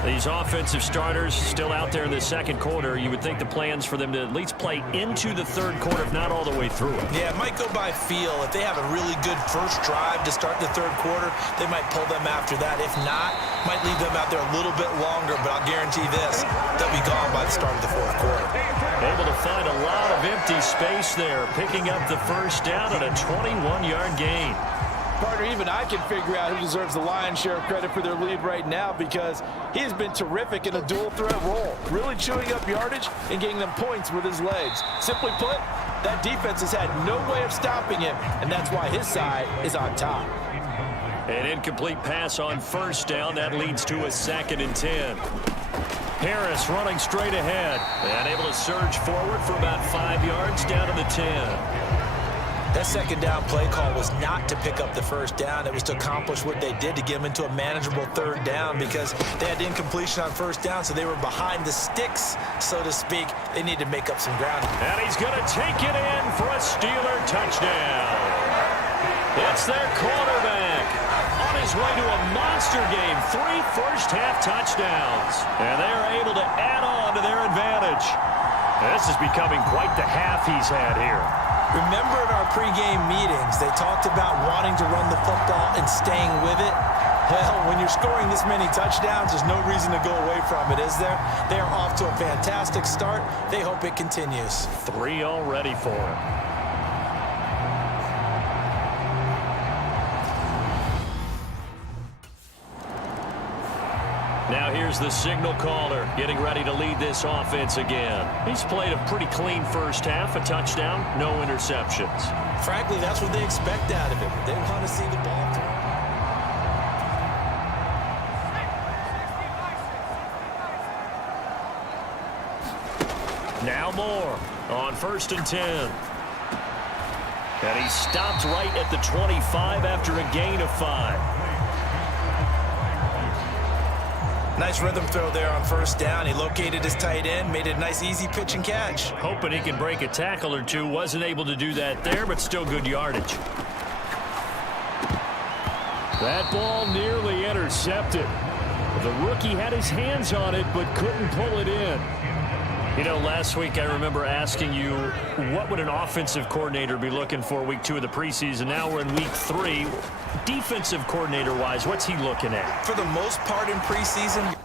These offensive starters still out there in the second quarter. You would think the plans for them to at least play into the third quarter, if not all the way through it. Yeah, it might go by feel. If they have a really good first drive to start the third quarter, they might pull them after that. If not, might leave them out there a little bit longer, but I'll guarantee this, they'll be gone by the start of the fourth quarter. Able to find a lot of empty space there, picking up the first down and a 21-yard gain. Partner, even I can figure out who deserves the lion's share of credit for their lead right now because he has been terrific in a dual threat role, really chewing up yardage and getting them points with his legs. Simply put, that defense has had no way of stopping him, and that's why his side is on top. An incomplete pass on first down. That leads to a 2nd and 10. Harris running straight ahead and able to surge forward for about 5 yards down to the 10. That second down play call was not to pick up the first down. It was to accomplish what they did to get them into a manageable third down because they had incompletion on first down, so they were behind the sticks, so to speak. They need to make up some ground. And he's going to take it in for a Steeler touchdown. It's their quarterback on his way to a monster game. 3 first-half touchdowns. And they are able to add on to their advantage. This is becoming quite the half he's had here. Remember in our pregame meetings, they talked about wanting to run the football and staying with it. Well, when you're scoring this many touchdowns, there's no reason to go away from it, is there? They are off to a fantastic start. They hope it continues. 3 already for him. Now here's the signal caller getting ready to lead this offense again. He's played a pretty clean first half, a touchdown, no interceptions. Frankly, that's what they expect out of him. They want to see the ball thrown. Now more on 1st and 10. And he stopped right at the 25 after a gain of 5. Nice rhythm throw there on 1st down. He located his tight end, made it a nice easy pitch and catch. Hoping he could break a tackle or two. Wasn't able to do that there, but still good yardage. That ball nearly intercepted. The rookie had his hands on it, but couldn't pull it in. You know, last week I remember asking you, what would an offensive coordinator be looking for week 2 of the preseason? Now we're in week 3. Defensive coordinator-wise, what's he looking at? For the most part in preseason,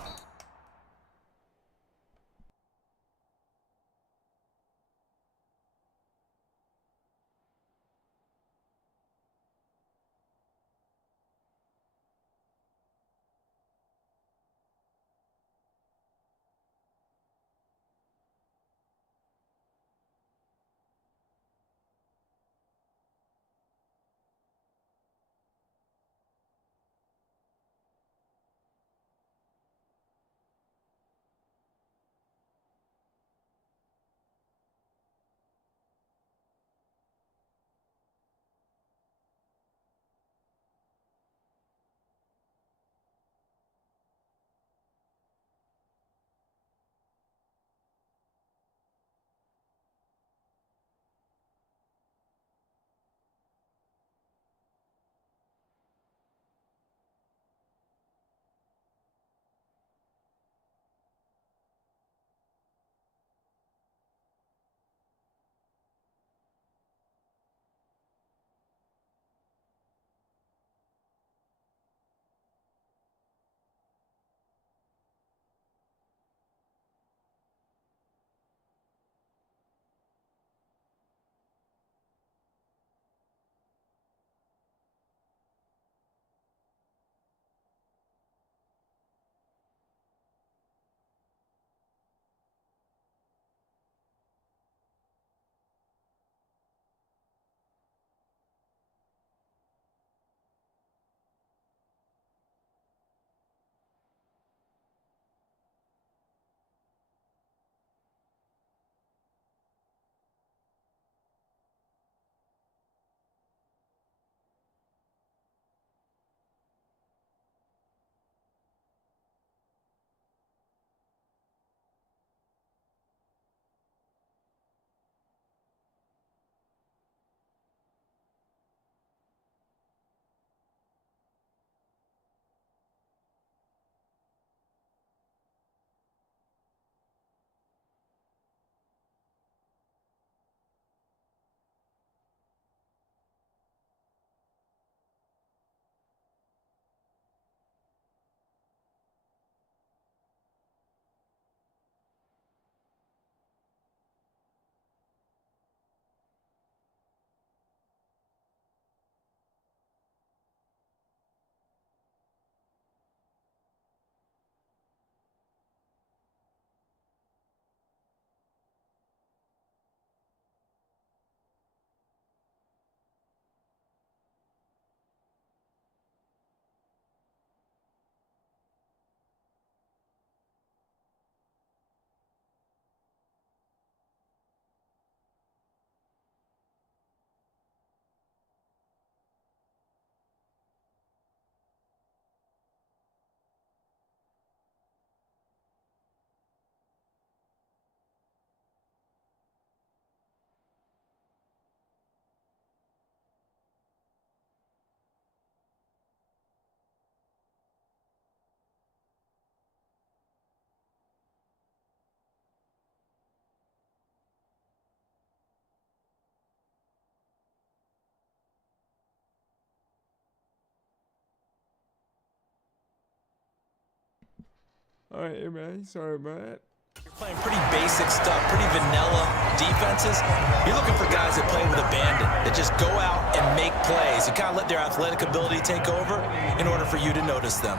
All right, man. Sorry about that. You're playing pretty basic stuff, pretty vanilla defenses. You're looking for guys that play with abandon, that just go out and make plays and kind of let their athletic ability take over in order for you to notice them.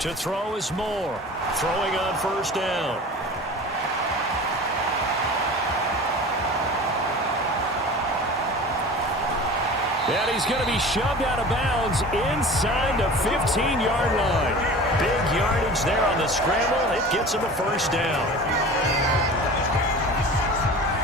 To throw is Moore. Throwing on first down. And he's going to be shoved out of bounds inside the 15-yard line. Big yardage there on the scramble. It gets him a first down.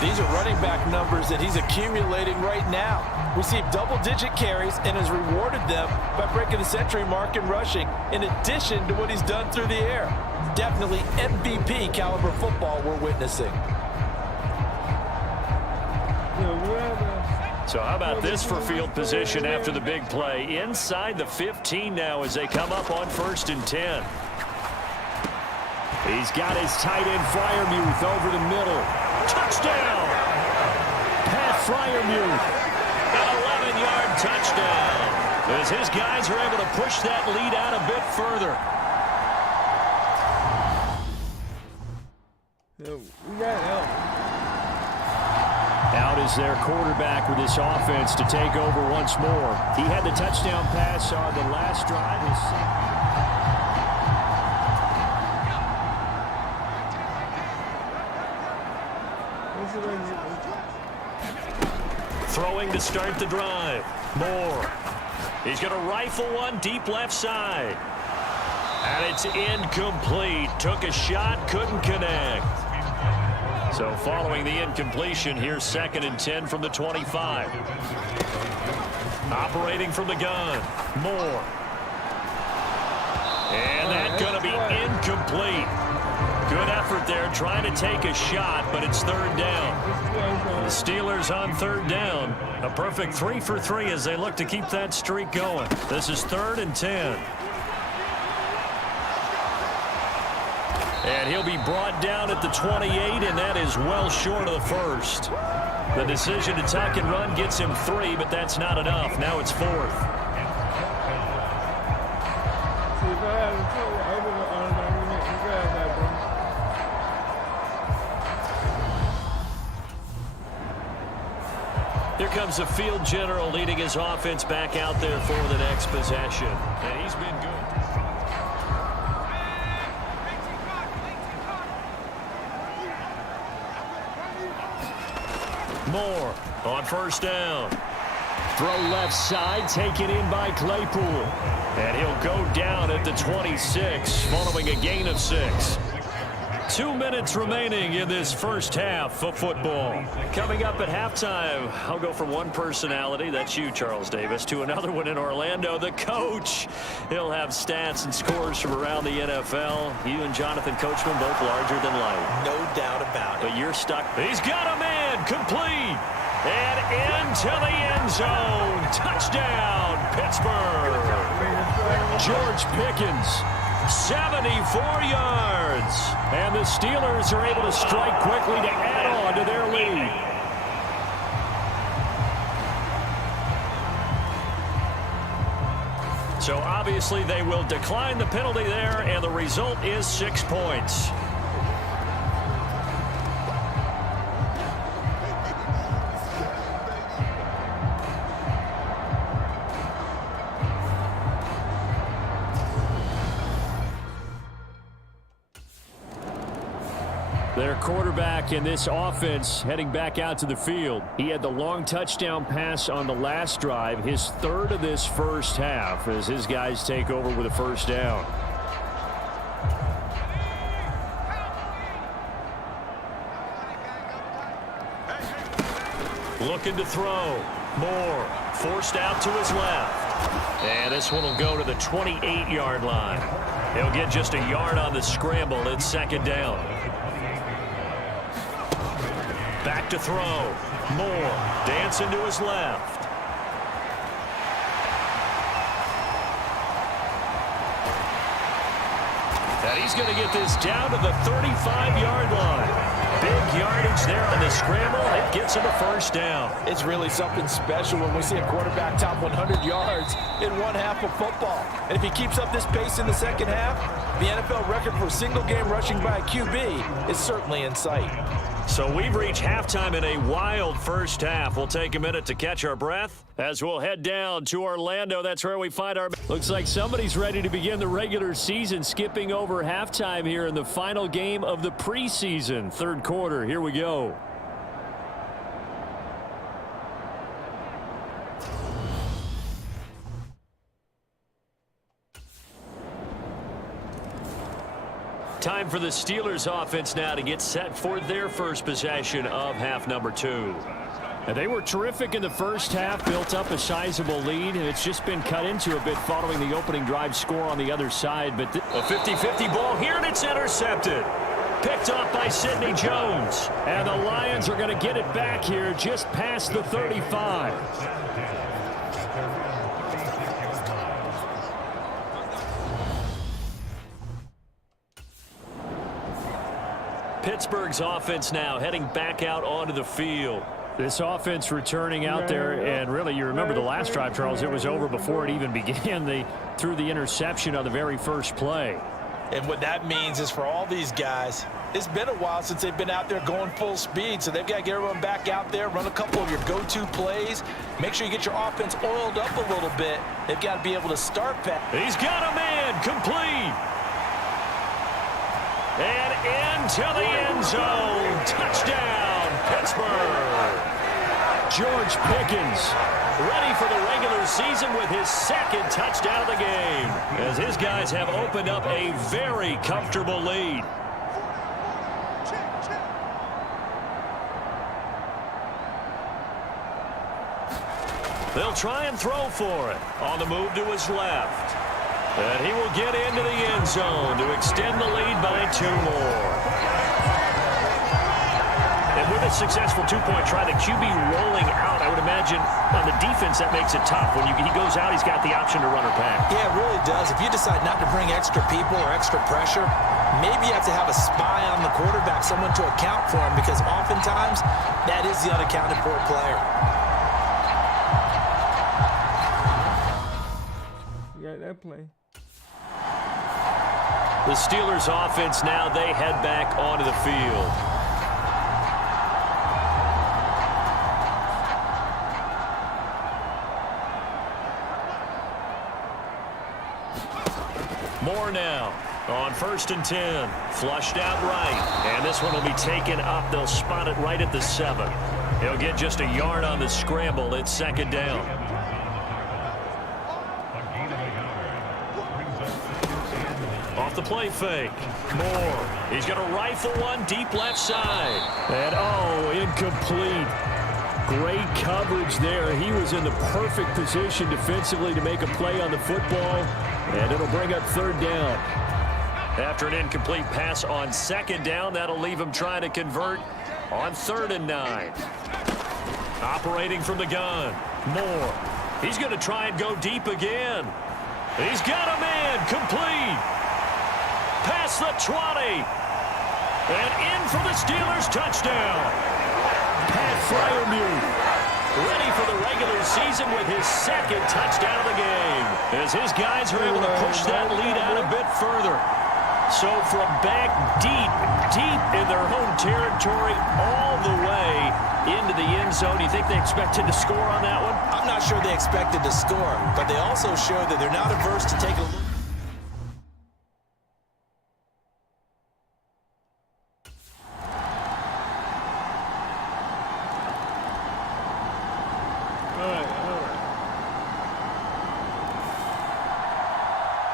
These are running back numbers that he's accumulating right now. Received double-digit carries and has rewarded them by breaking the century mark in rushing, in addition to what he's done through the air. Definitely MVP caliber football we're witnessing. So how about this for field position after the big play? Inside the 15 now as they come up on 1st and 10. He's got his tight end Freiermuth over the middle. Touchdown! Pat Freiermuth. An 11-yard touchdown. As his guys are able to push that lead out a bit further. We got help. Out is their quarterback with this offense to take over once more. He had the touchdown pass on the last drive. Throwing to start the drive. Moore. He's going to rifle one deep left side. And it's incomplete. Took a shot, couldn't connect. So following the incompletion, here's 2nd and 10 from the 25. Operating from the gun, Moore. And that's going to be incomplete. Good effort there trying to take a shot, but it's 3rd down. The Steelers on 3rd down. A perfect 3 for 3 as they look to keep that streak going. This is 3rd and 10. And he'll be brought down at the 28, and that is well short of the first. The decision to tuck and run gets him 3, but that's not enough. Now it's 4th. Here comes the field general leading his offense back out there for the next possession. And he's been good. Moore on 1st down. Throw left side, taken in by Claypool. And he'll go down at the 26, following a gain of 6. 2 minutes remaining in this first half of football. Coming up at halftime, I'll go from one personality, that's you, Charles Davis, to another one in Orlando, the coach. He'll have stats and scores from around the NFL. You and Jonathan Coachman both larger than life. No doubt about it. But you're stuck. He's got a man, complete. And into the end zone. Touchdown, Pittsburgh. George Pickens. 74 yards. And the Steelers are able to strike quickly to add on to their lead. So obviously they will decline the penalty there, and the result is 6 points. Their quarterback in this offense heading back out to the field. He had the long touchdown pass on the last drive, his 3rd of this first half, as his guys take over with a first down. Looking to throw. Moore forced out to his left. And this one will go to the 28-yard line. He'll get just a yard on the scramble. It's 2nd down. Back to throw. Moore dancing to his left. And he's going to get this down to the 35-yard line. Big yardage there on the scramble. It gets him a first down. It's really something special when we see a quarterback top 100 yards in one half of football. And if he keeps up this pace in the second half, the NFL record for single-game rushing by a QB is certainly in sight. So we've reached halftime in a wild first half. We'll take a minute to catch our breath as we'll head down to Orlando. That's where we find our... Looks like somebody's ready to begin the regular season, skipping over halftime here in the final game of the preseason. Third quarter, here we go. Time for the Steelers offense now to get set for their first possession of half number 2. And they were terrific in the first half, built up a sizable lead, and it's just been cut into a bit following the opening drive score on the other side. But a 50-50 ball here, and it's intercepted. Picked off by Sidney Jones. And the Lions are going to get it back here just past the 35. Pittsburgh's offense now heading back out onto the field. This offense returning out there, and really, you remember the last drive, Charles, it was over before it even began. They threw the interception on the very first play. And what that means is for all these guys, it's been a while since they've been out there going full speed, so they've got to get everyone back out there, run a couple of your go-to plays, make sure you get your offense oiled up a little bit. They've got to be able to start that. He's got a man, complete. And into the end zone. Touchdown, Pittsburgh. George Pickens ready for the regular season with his second touchdown of the game, as his guys have opened up a very comfortable lead. They'll try and throw for it. On the move to his left. And he will get into the end zone to extend the lead by 2 more. And with a successful 2-point try, the QB rolling out, I would imagine on the defense that makes it tough. When he goes out, he's got the option to run or pass. Yeah, it really does. If you decide not to bring extra people or extra pressure, maybe you have to have a spy on the quarterback, someone to account for him, because oftentimes that is the unaccounted for player. You got that play. The Steelers offense now, they head back onto the field. More now on 1st and 10. Flushed out right. And this one will be taken up. They'll spot it right at the 7. He'll get just a yard on the scramble. It's 2nd down. Off the play fake. Moore. He's going to rifle one deep left side. And, oh, incomplete. Great coverage there. He was in the perfect position defensively to make a play on the football. And it'll bring up 3rd down. After an incomplete pass on 2nd down, that'll leave him trying to convert on 3rd and 9. Operating from the gun. Moore. He's going to try and go deep again. He's got a man. Complete. Past the 20. And in for the Steelers touchdown. Pat Freiermuth ready for the regular season with his 2nd touchdown of the game, as his guys are able to push that lead out a bit further. So from back deep in their home territory all the way into the end zone, do you think they expected to score on that one? I'm not sure they expected to score, but they also showed that they're not averse to taking a look.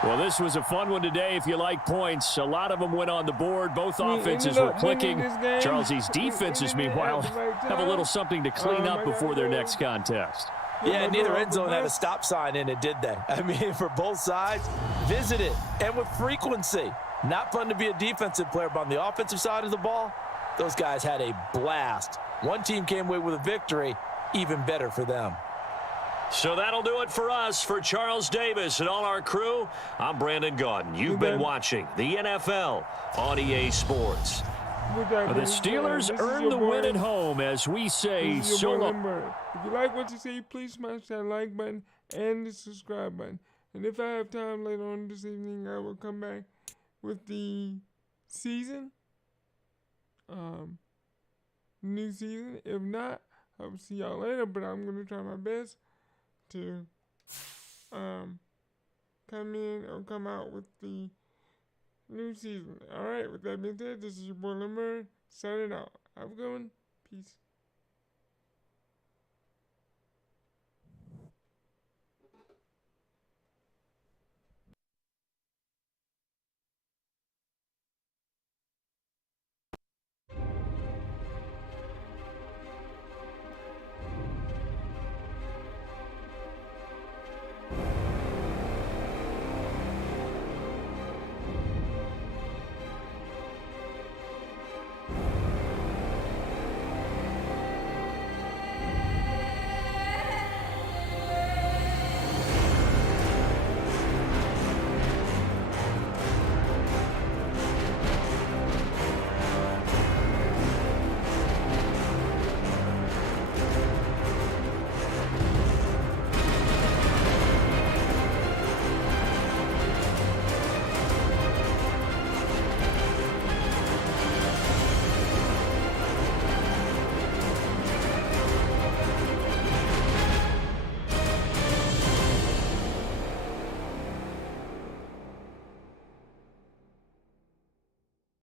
Well, this was a fun one today if you like points. A lot of them went on the board. Both offenses were clicking. Charles, these defenses, meanwhile, have a little something to clean up before their next contest. Yeah, neither end zone had a stop sign in it, did they? I mean, for both sides, visit it, and with frequency. Not fun to be a defensive player, but on the offensive side of the ball, those guys had a blast. One team came away with a victory, even better for them. So that'll do it for us. For Charles Davis and all our crew, I'm Brandon Gaudin. You've been watching the NFL on EA Sports. The Steelers earned the win at home as we say so long. If you like what you see, please smash that like button and the subscribe button. And if I have time later on this evening, I will come back with the season. New season. If not, I will see y'all later. But I'm going to try my best to come in or come out with the new season. Alright, with that being said, this is your boy Limber signing out. Have a good one. Peace.